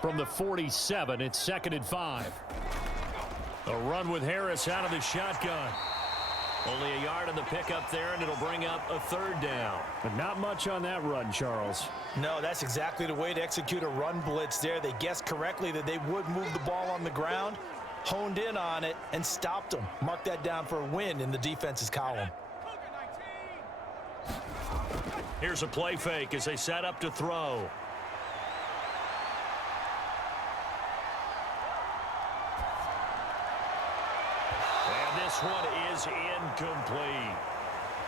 From the 47, it's 2nd and 5. A run with Harris out of the shotgun. Only a yard on the pickup there, and it'll bring up a 3rd down. But not much on that run, Charles. No, that's exactly the way to execute a run blitz there. They guessed correctly that they would move the ball on the ground, honed in on it, and stopped them. Mark that down for a win in the defense's column. Here's a play fake as they set up to throw. This one is incomplete.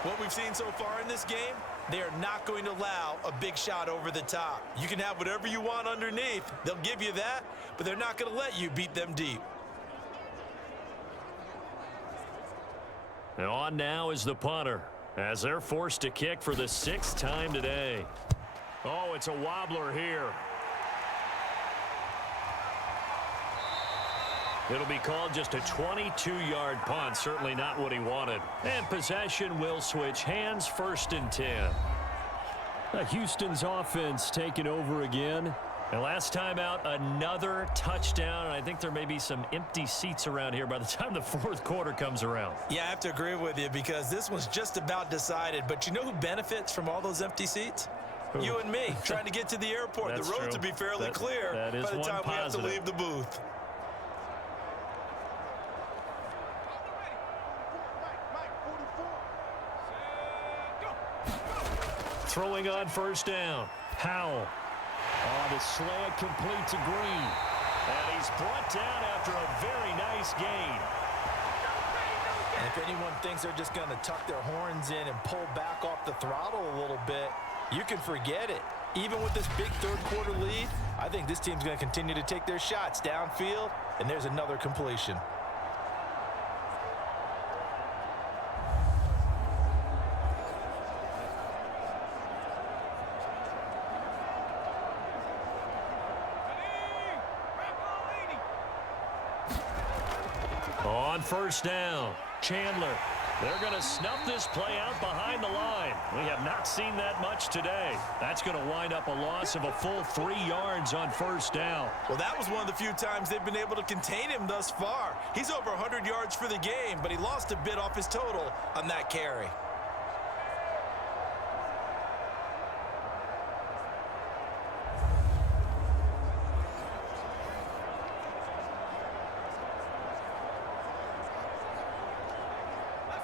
What we've seen so far in this game, they are not going to allow a big shot over the top. You can have whatever you want underneath. They'll give you that, but they're not going to let you beat them deep. And on now is the punter as they're forced to kick for the 6th time today. Oh, it's a wobbler here. It'll be called just a 22-yard punt. Certainly not what he wanted. And possession will switch hands. 1st and 10. Houston's offense taking over again. And last time out, another touchdown. And I think there may be some empty seats around here by the time the 4th quarter comes around. Yeah, I have to agree with you because this one's just about decided. But you know who benefits from all those empty seats? You and me, trying to get to the airport. That's the road true. to be fairly clear that is by the one time we have to positive. leave the booth. Throwing on first down. Howell. On the slant, complete to Green. And he's brought down after a very nice gain. And if anyone thinks they're just going to tuck their horns in and pull back off the throttle a little bit, you can forget it. Even with this big third-quarter lead, I think this team's going to continue to take their shots downfield, and there's another completion. On first down, Chandler. They're going to snuff this play out behind the line. We have not seen that much today. That's going to wind up a loss of a full 3 yards on first down. Well, that was one of the few times they've been able to contain him thus far. He's over 100 yards for the game, but he lost a bit off his total on that carry.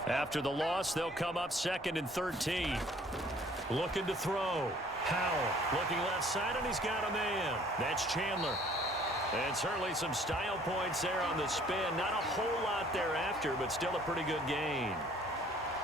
After the loss, they'll come up 2nd and 13. Looking to throw. Howell looking left side, and he's got a man. That's Chandler. And certainly some style points there on the spin. Not a whole lot thereafter, but still a pretty good gain.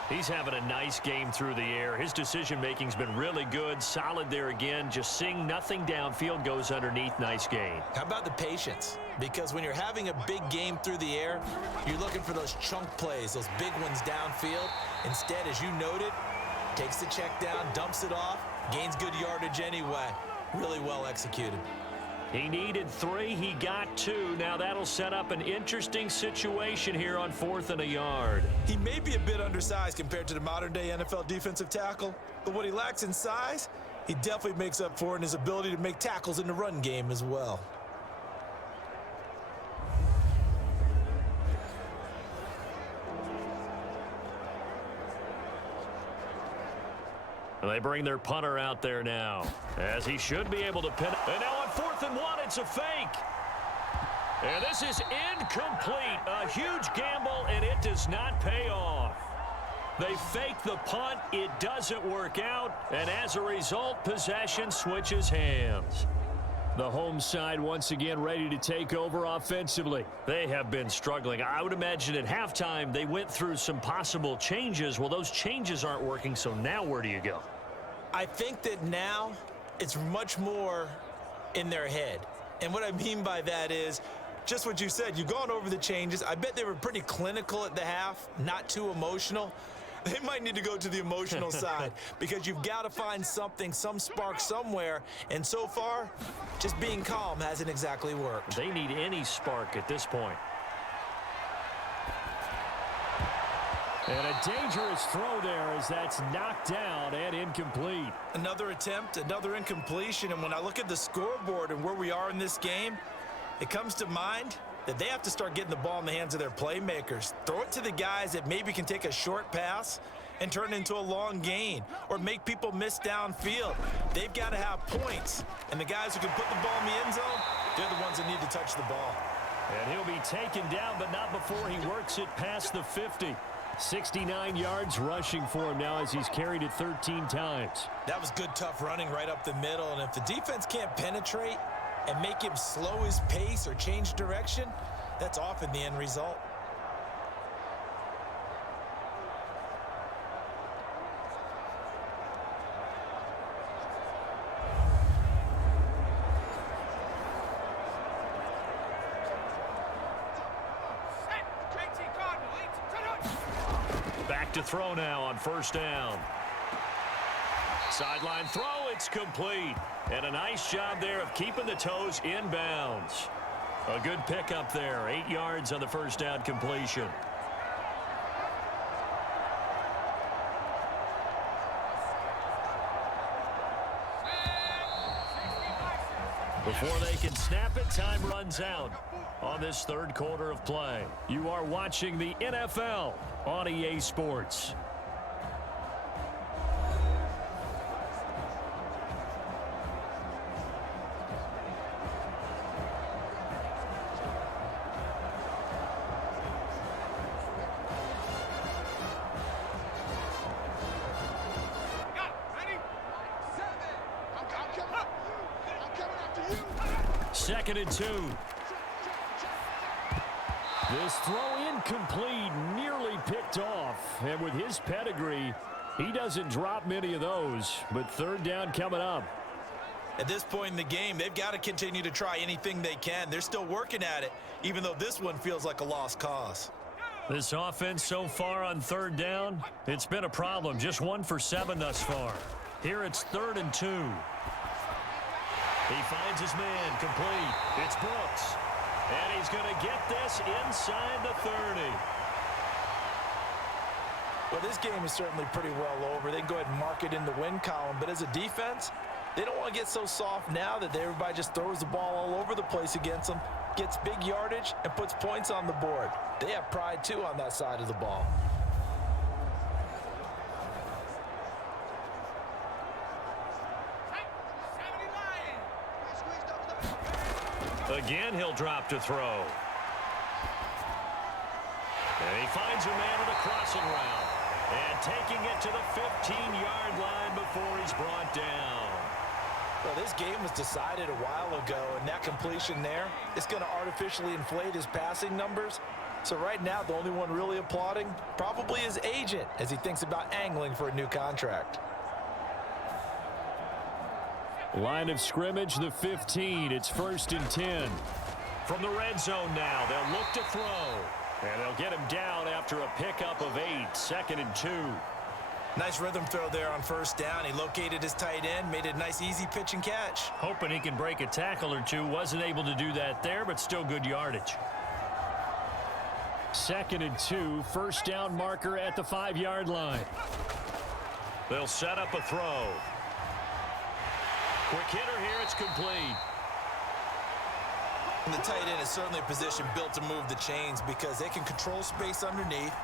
He's having a nice game through the air. His decision-making's been really good. Solid there again. Just seeing nothing downfield goes underneath. Nice gain. How about the patience? Because when you're having a big game through the air, you're looking for those chunk plays, those big ones downfield. Instead, as you noted, takes the check down, dumps it off, gains good yardage anyway. Really well executed. He needed 3. He got 2. Now that'll set up an interesting situation here on 4th and a yard. He may be a bit undersized compared to the modern-day NFL defensive tackle, but what he lacks in size, he definitely makes up for in his ability to make tackles in the run game as well. They bring their punter out there now, as he should be able to pin it. And now on 4th and 1, it's a fake. And this is incomplete. A huge gamble, and it does not pay off. They fake the punt. It doesn't work out. And as a result, possession switches hands. The home side once again ready to take over offensively. They have been struggling. I would imagine at halftime they went through some possible changes. Well, those changes aren't working, so now where do you go? I think that now it's much more in their head. And what I mean by that is just what you said. You've gone over the changes. I bet they were pretty clinical at the half, not too emotional. They might need to go to the emotional side because you've got to find something, some spark somewhere. And so far, just being calm hasn't exactly worked. They need any spark at this point. And a dangerous throw there as that's knocked down and incomplete. Another attempt, another incompletion. And when I look at the scoreboard and where we are in this game, it comes to mind that they have to start getting the ball in the hands of their playmakers. Throw it to the guys that maybe can take a short pass and turn it into a long gain or make people miss downfield. They've got to have points. And the guys who can put the ball in the end zone, they're the ones that need to touch the ball. And he'll be taken down, but not before he works it past the 50. 69 yards rushing for him now as he's carried it 13 times. That was good, tough running right up the middle. And if the defense can't penetrate and make him slow his pace or change direction, that's often the end result. Back to throw now on first down. Sideline throw, it's complete. And a nice job there of keeping the toes inbounds. A good pickup there, 8 yards on the first down completion. Before they can snap it, time runs out on this third quarter of play. You are watching the NFL on EA Sports. 2nd and 2. This throw incomplete, nearly picked off. And with his pedigree, he doesn't drop many of those. But 3rd down coming up. At this point in the game, they've got to continue to try anything they can. They're still working at it, even though this one feels like a lost cause. This offense so far on 3rd down, it's been a problem. Just 1 for 7 thus far. Here it's 3rd and 2. He finds his man complete. It's Brooks. And he's going to get this inside the 30. Well, this game is certainly pretty well over. They can go ahead and mark it in the win column. But as a defense, they don't want to get so soft now that everybody just throws the ball all over the place against them, gets big yardage, and puts points on the board. They have pride, too, on that side of the ball. Again, he'll drop to throw. And he finds a man in the crossing route. And taking it to the 15-yard line before he's brought down. Well, this game was decided a while ago, and that completion there is going to artificially inflate his passing numbers. So right now, the only one really applauding probably his agent as he thinks about angling for a new contract. Line of scrimmage, the 15. It's 1st and 10. From the red zone now, they'll look to throw. And they'll get him down after a pickup of 8. 2nd and 2. Nice rhythm throw there on 1st down. He located his tight end, made it a nice, easy pitch and catch. Hoping he can break a tackle or two. Wasn't able to do that there, but still good yardage. 2nd and 2. 1st down marker at the 5-yard line. They'll set up a throw. Quick hitter here. It's complete. And the tight end is certainly a position built to move the chains because they can control space underneath.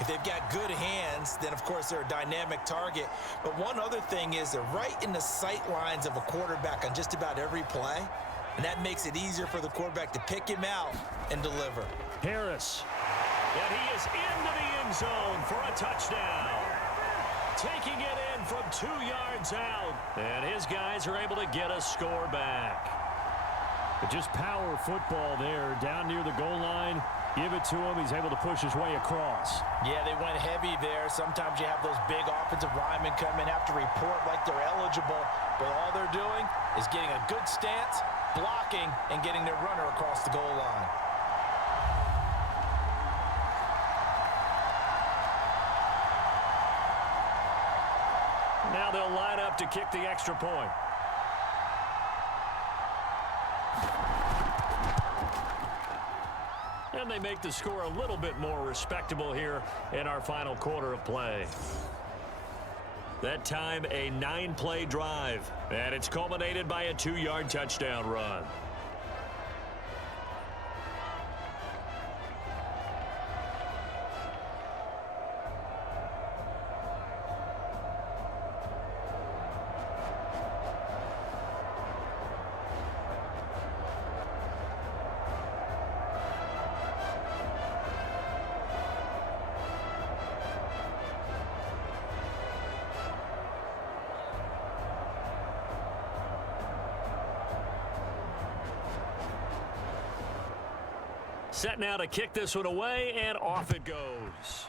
If they've got good hands, then, of course, they're a dynamic target. But one other thing is they're right in the sight lines of a quarterback on just about every play, and that makes it easier for the quarterback to pick him out and deliver. Harris. And he is into the end zone for a touchdown. Taking it in from 2 yards out. And his guys are able to get a score back. But just power football there down near the goal line. Give it to him. He's able to push his way across. Yeah, they went heavy there. Sometimes you have those big offensive linemen come in, have to report like they're eligible. But all they're doing is getting a good stance, blocking, and getting their runner across the goal line. Now they'll line up to kick the extra point. And they make the score a little bit more respectable here in our final quarter of play. That time, a 9-play drive. And it's culminated by a 2-yard touchdown run. Set now to kick this one away, and off it goes.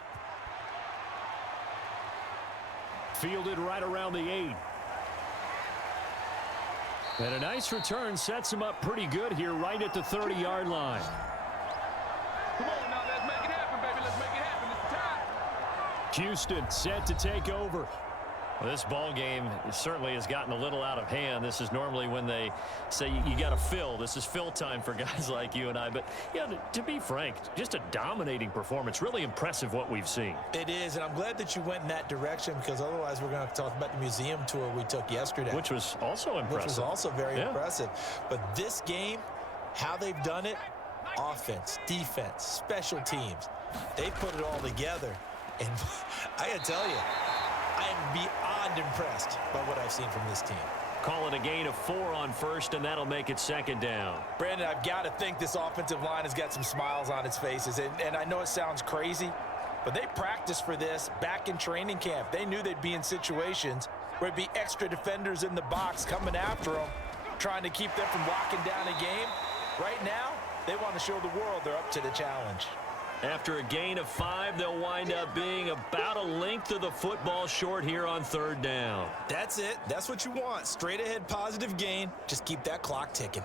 Fielded right around the 8. And a nice return sets him up pretty good here right at the 30-yard line. Come on now, let's make it happen, baby. Let's make it happen. It's time. Houston set to take over. Well, this ball game certainly has gotten a little out of hand. This is normally when they say you got to fill. This is fill time for guys like you and I. But, yeah, to be frank, just a dominating performance. Really impressive what we've seen. It is, and I'm glad that you went in that direction because otherwise we're going to talk about the museum tour we took yesterday. Which was also impressive. Which was also very impressive. But this game, how they've done it, offense, defense, special teams, they put it all together. And I got to tell you, I am beyond impressed by what I've seen from this team. Call it a gain of 4 on first, and that'll make it 2nd down. Brandon, I've got to think this offensive line has got some smiles on its faces. And I know it sounds crazy, but they practiced for this back in training camp. They knew they'd be in situations where it'd be extra defenders in the box coming after them. trying to keep them from locking down a game. Right now, they want to show the world they're up to the challenge. After a gain of 5, they'll wind up being about a length of the football short here on 3rd down. That's it. That's what you want. Straight ahead positive gain. Just keep that clock ticking.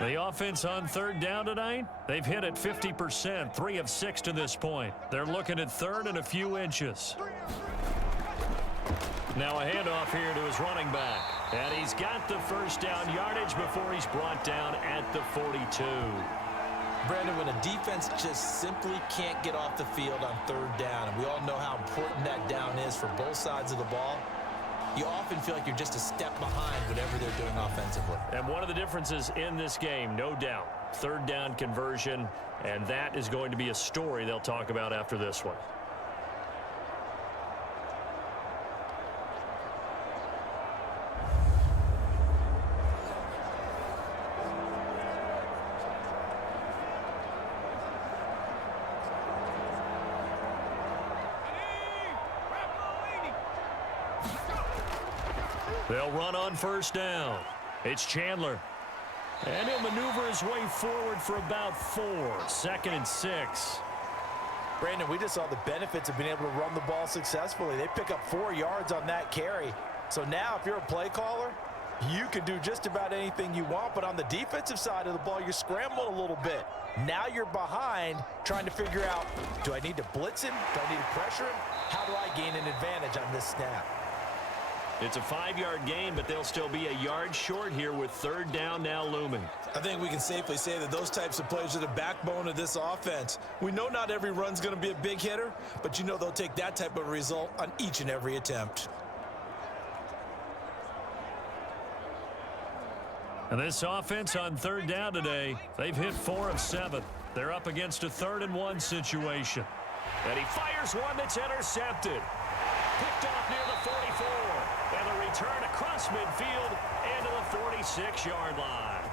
The offense on 3rd down tonight, they've hit it 50%, 3 of 6 to this point. They're looking at 3rd and a few inches. Now a handoff here to his running back. And he's got the 1st down yardage before he's brought down at the 42. Brandon, when a defense just simply can't get off the field on 3rd down, and we all know how important that down is for both sides of the ball, you often feel like you're just a step behind whatever they're doing offensively. And one of the differences in this game, no doubt, 3rd down conversion, and that is going to be a story they'll talk about after this one. They'll run on 1st down. It's Chandler. And he'll maneuver his way forward for about 4. 2nd and 6. Brandon, we just saw the benefits of being able to run the ball successfully. They pick up 4 yards on that carry. So now if you're a play caller, you can do just about anything you want. But on the defensive side of the ball, you're scrambling a little bit. Now you're behind trying to figure out, do I need to blitz him? Do I need to pressure him? How do I gain an advantage on this snap? It's a 5-yard gain, but they'll still be a yard short here with 3rd down now looming. I think we can safely say that those types of plays are the backbone of this offense. We know not every run's going to be a big hitter, but you know they'll take that type of result on each and every attempt. And this offense on 3rd down today, they've hit 4 of 7. They're up against a 3rd and 1 situation. And he fires one that's intercepted. Picked off near the 44. And a return across midfield and to the 46-yard line.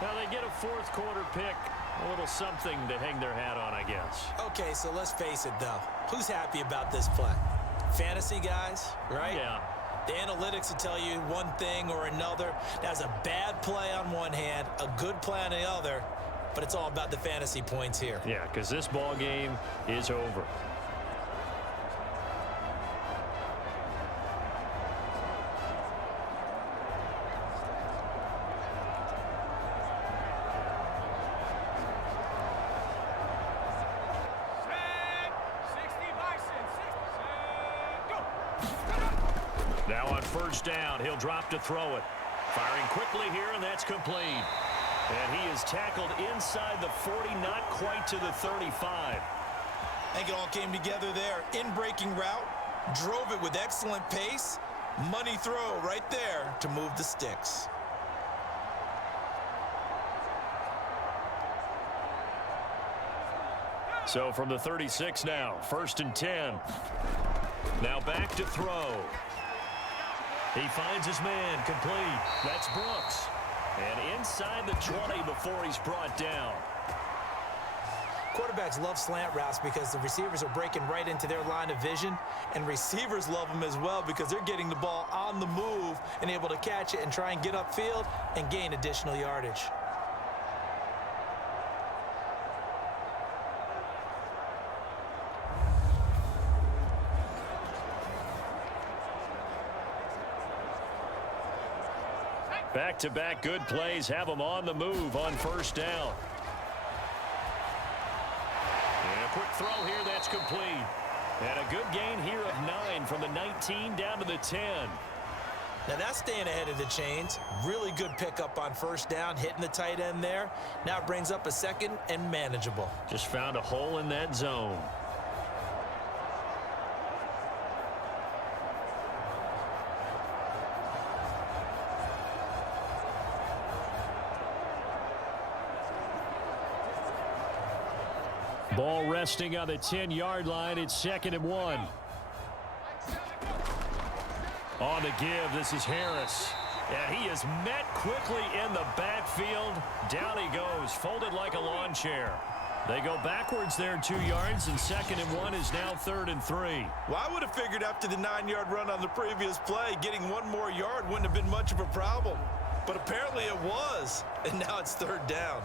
Now they get a 4th quarter pick. A little something to hang their hat on, I guess. Okay, so let's face it, though. Who's happy about this play? Fantasy guys, right? Yeah. The analytics will tell you one thing or another. That's a bad play on one hand, a good play on the other, but it's all about the fantasy points here. Yeah, because this ball game is over. Now on 1st down, he'll drop to throw it. Firing quickly here, and that's complete. And he is tackled inside the 40, not quite to the 35. I think it all came together there. In-breaking route, drove it with excellent pace. Money throw right there to move the sticks. So from the 36 now, 1st and 10. Now back to throw. He finds his man, complete. That's Brooks. And inside the 20 before he's brought down. Quarterbacks love slant routes because the receivers are breaking right into their line of vision, and receivers love them as well because they're getting the ball on the move and able to catch it and try and get upfield and gain additional yardage. Back-to-back good plays have them on the move on 1st down. And a quick throw here that's complete. And a good gain here of 9 from the 19 down to the 10. Now that's staying ahead of the chains. Really good pickup on 1st down, hitting the tight end there. Now it brings up a 2nd and manageable. Just found a hole in that zone. Ball resting on the 10-yard line. It's 2nd and 1. On the give, this is Harris. And he is met quickly in the backfield. Down he goes, folded like a lawn chair. They go backwards there 2 yards, and 2nd and 1 is now 3rd and 3. Well, I would have figured after the 9-yard run on the previous play, getting 1 more yard wouldn't have been much of a problem. But apparently it was, and now it's 3rd down.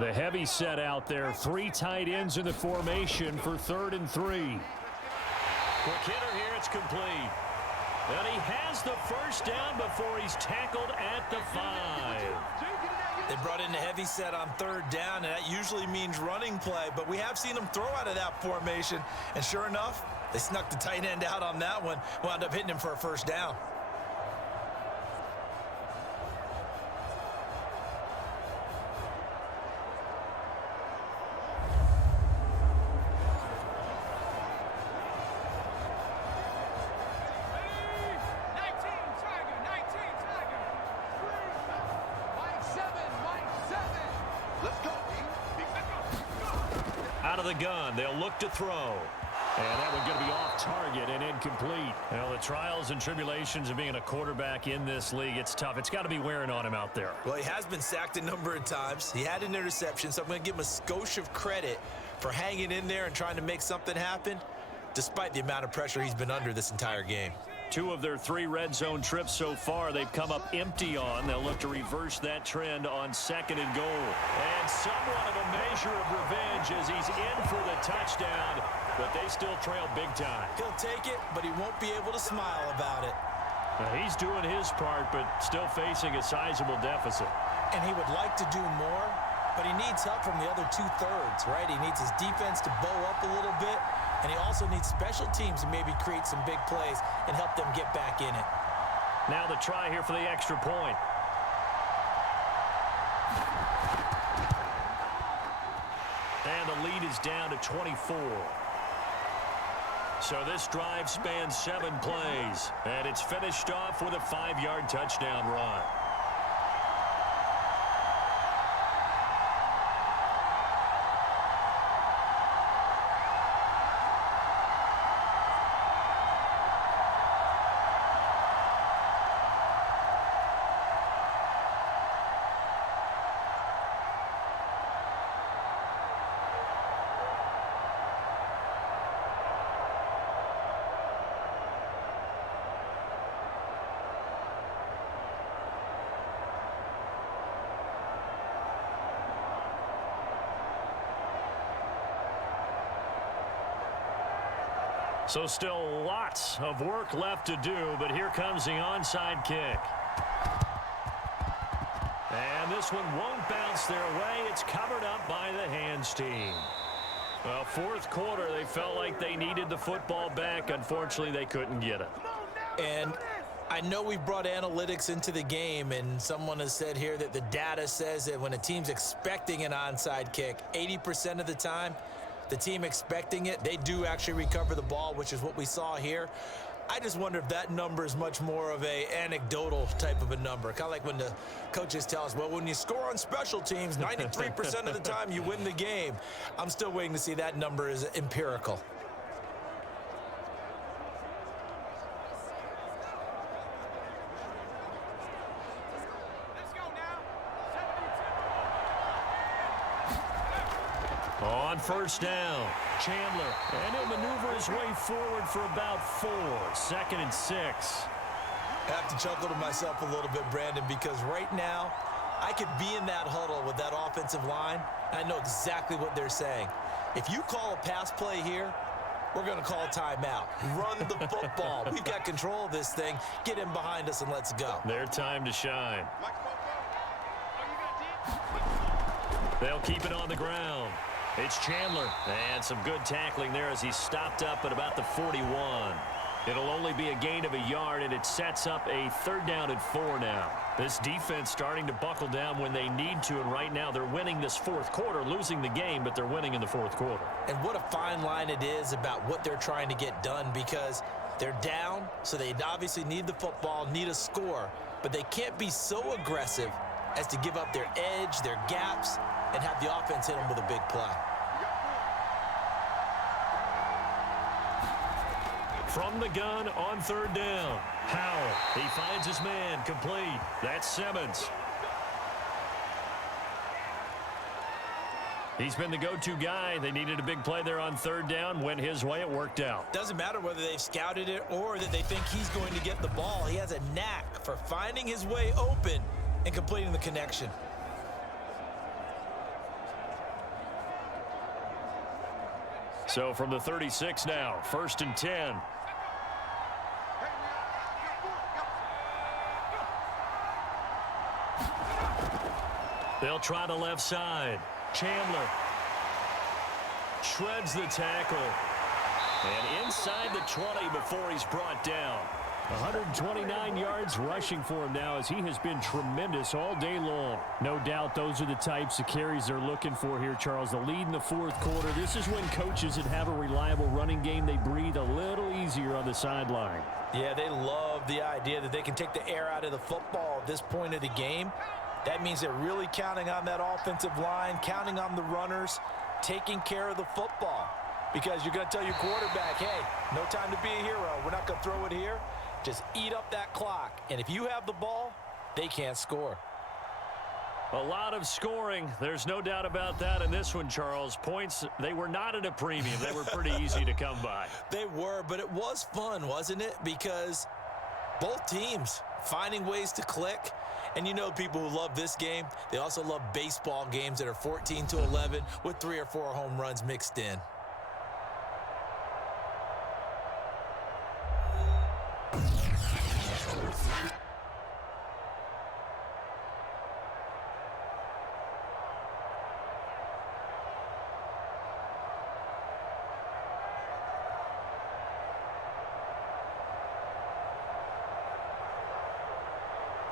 The heavy set out there. 3 tight ends in the formation for 3rd and 3. Quick hitter here. It's complete. And he has the first down before he's tackled at the 5. They brought in the heavy set on 3rd down, and that usually means running play. But we have seen them throw out of that formation. And sure enough, they snuck the tight end out on that one. Wound up hitting him for a first down. Out of the gun, they'll look to throw. And that one going to be off target and incomplete. Well, the trials and tribulations of being a quarterback in this league, it's tough. It's got to be wearing on him out there. Well, he has been sacked a number of times. He had an interception, so I'm going to give him a skosh of credit for hanging in there and trying to make something happen, despite the amount of pressure he's been under this entire game. 2 of their 3 red zone trips so far, they've come up empty on. They'll look to reverse that trend on 2nd and goal. And somewhat of a measure of revenge as he's in for the touchdown, but they still trail big time. He'll take it, but he won't be able to smile about it. Now, he's doing his part, but still facing a sizable deficit. And he would like to do more, but he needs help from the other 2/3, right? He needs his defense to bow up a little bit, and he also needs special teams to maybe create some big plays and help them get back in it. Now the try here for the extra point. And the lead is down to 24. So this drive spans 7 plays, and it's finished off with a 5-yard touchdown run. So still lots of work left to do, but here comes the onside kick. And this one won't bounce their way. It's covered up by the hands team. Well, 4th quarter, they felt like they needed the football back. Unfortunately, they couldn't get it. And I know we've brought analytics into the game, and someone has said here that the data says that when a team's expecting an onside kick, 80% of the time, the team expecting it, they do actually recover the ball, which is what we saw here. I just wonder if that number is much more of a anecdotal type of a number. Kind of like when the coaches tell us, well, when you score on special teams, 93% of the time you win the game. I'm still waiting to see that number is empirical. On 1st down, Chandler, and he'll maneuver his way forward for about 4. 2nd and 6. I have to chuckle to myself a little bit, Brandon, because right now I could be in that huddle with that offensive line, and I know exactly what they're saying. If you call a pass play here, we're going to call a timeout. Run the football. We've got control of this thing. Get in behind us and let's go. Their time to shine. They'll keep it on the ground. It's Chandler, and some good tackling there as he stopped up at about the 41. It'll only be a gain of a yard, and it sets up a 3rd down and 4 now. This defense starting to buckle down when they need to, and right now they're winning this 4th quarter, losing the game, but they're winning in the 4th quarter. And what a fine line it is about what they're trying to get done, because they're down, so they obviously need the football, need a score, but they can't be so aggressive as to give up their edge, their gaps, and have the offense hit them with a big play. From the gun on third down. Howell, he finds his man, complete. That's Simmons. He's been the go-to guy. They needed a big play there on third down. Went his way. It worked out. Doesn't matter whether they've scouted it or that they think he's going to get the ball. He has a knack for finding his way open and completing the connection. So from the 36 now, 1st and 10. They'll try the left side. Chandler shreds the tackle. And inside the 20 before he's brought down. 129 yards rushing for him now, as he has been tremendous all day long. No doubt those are the types of carries they're looking for here, Charles. The lead in the fourth quarter. This is when coaches that have a reliable running game, they breathe a little easier on the sideline. Yeah, they love the idea that they can take the air out of the football at this point of the game. That means they're really counting on that offensive line, counting on the runners, taking care of the football. Because you're going to tell your quarterback, hey, no time to be a hero. We're not going to throw it here. Just eat up that clock. And if you have the ball, they can't score. A lot of scoring. There's no doubt about that in this one, Charles. Points, they were not at a premium. They were pretty easy to come by. They were, but it was fun, wasn't it? Because both teams finding ways to click. And you know people who love this game, they also love baseball games that are 14-11 with 3 or 4 home runs mixed in.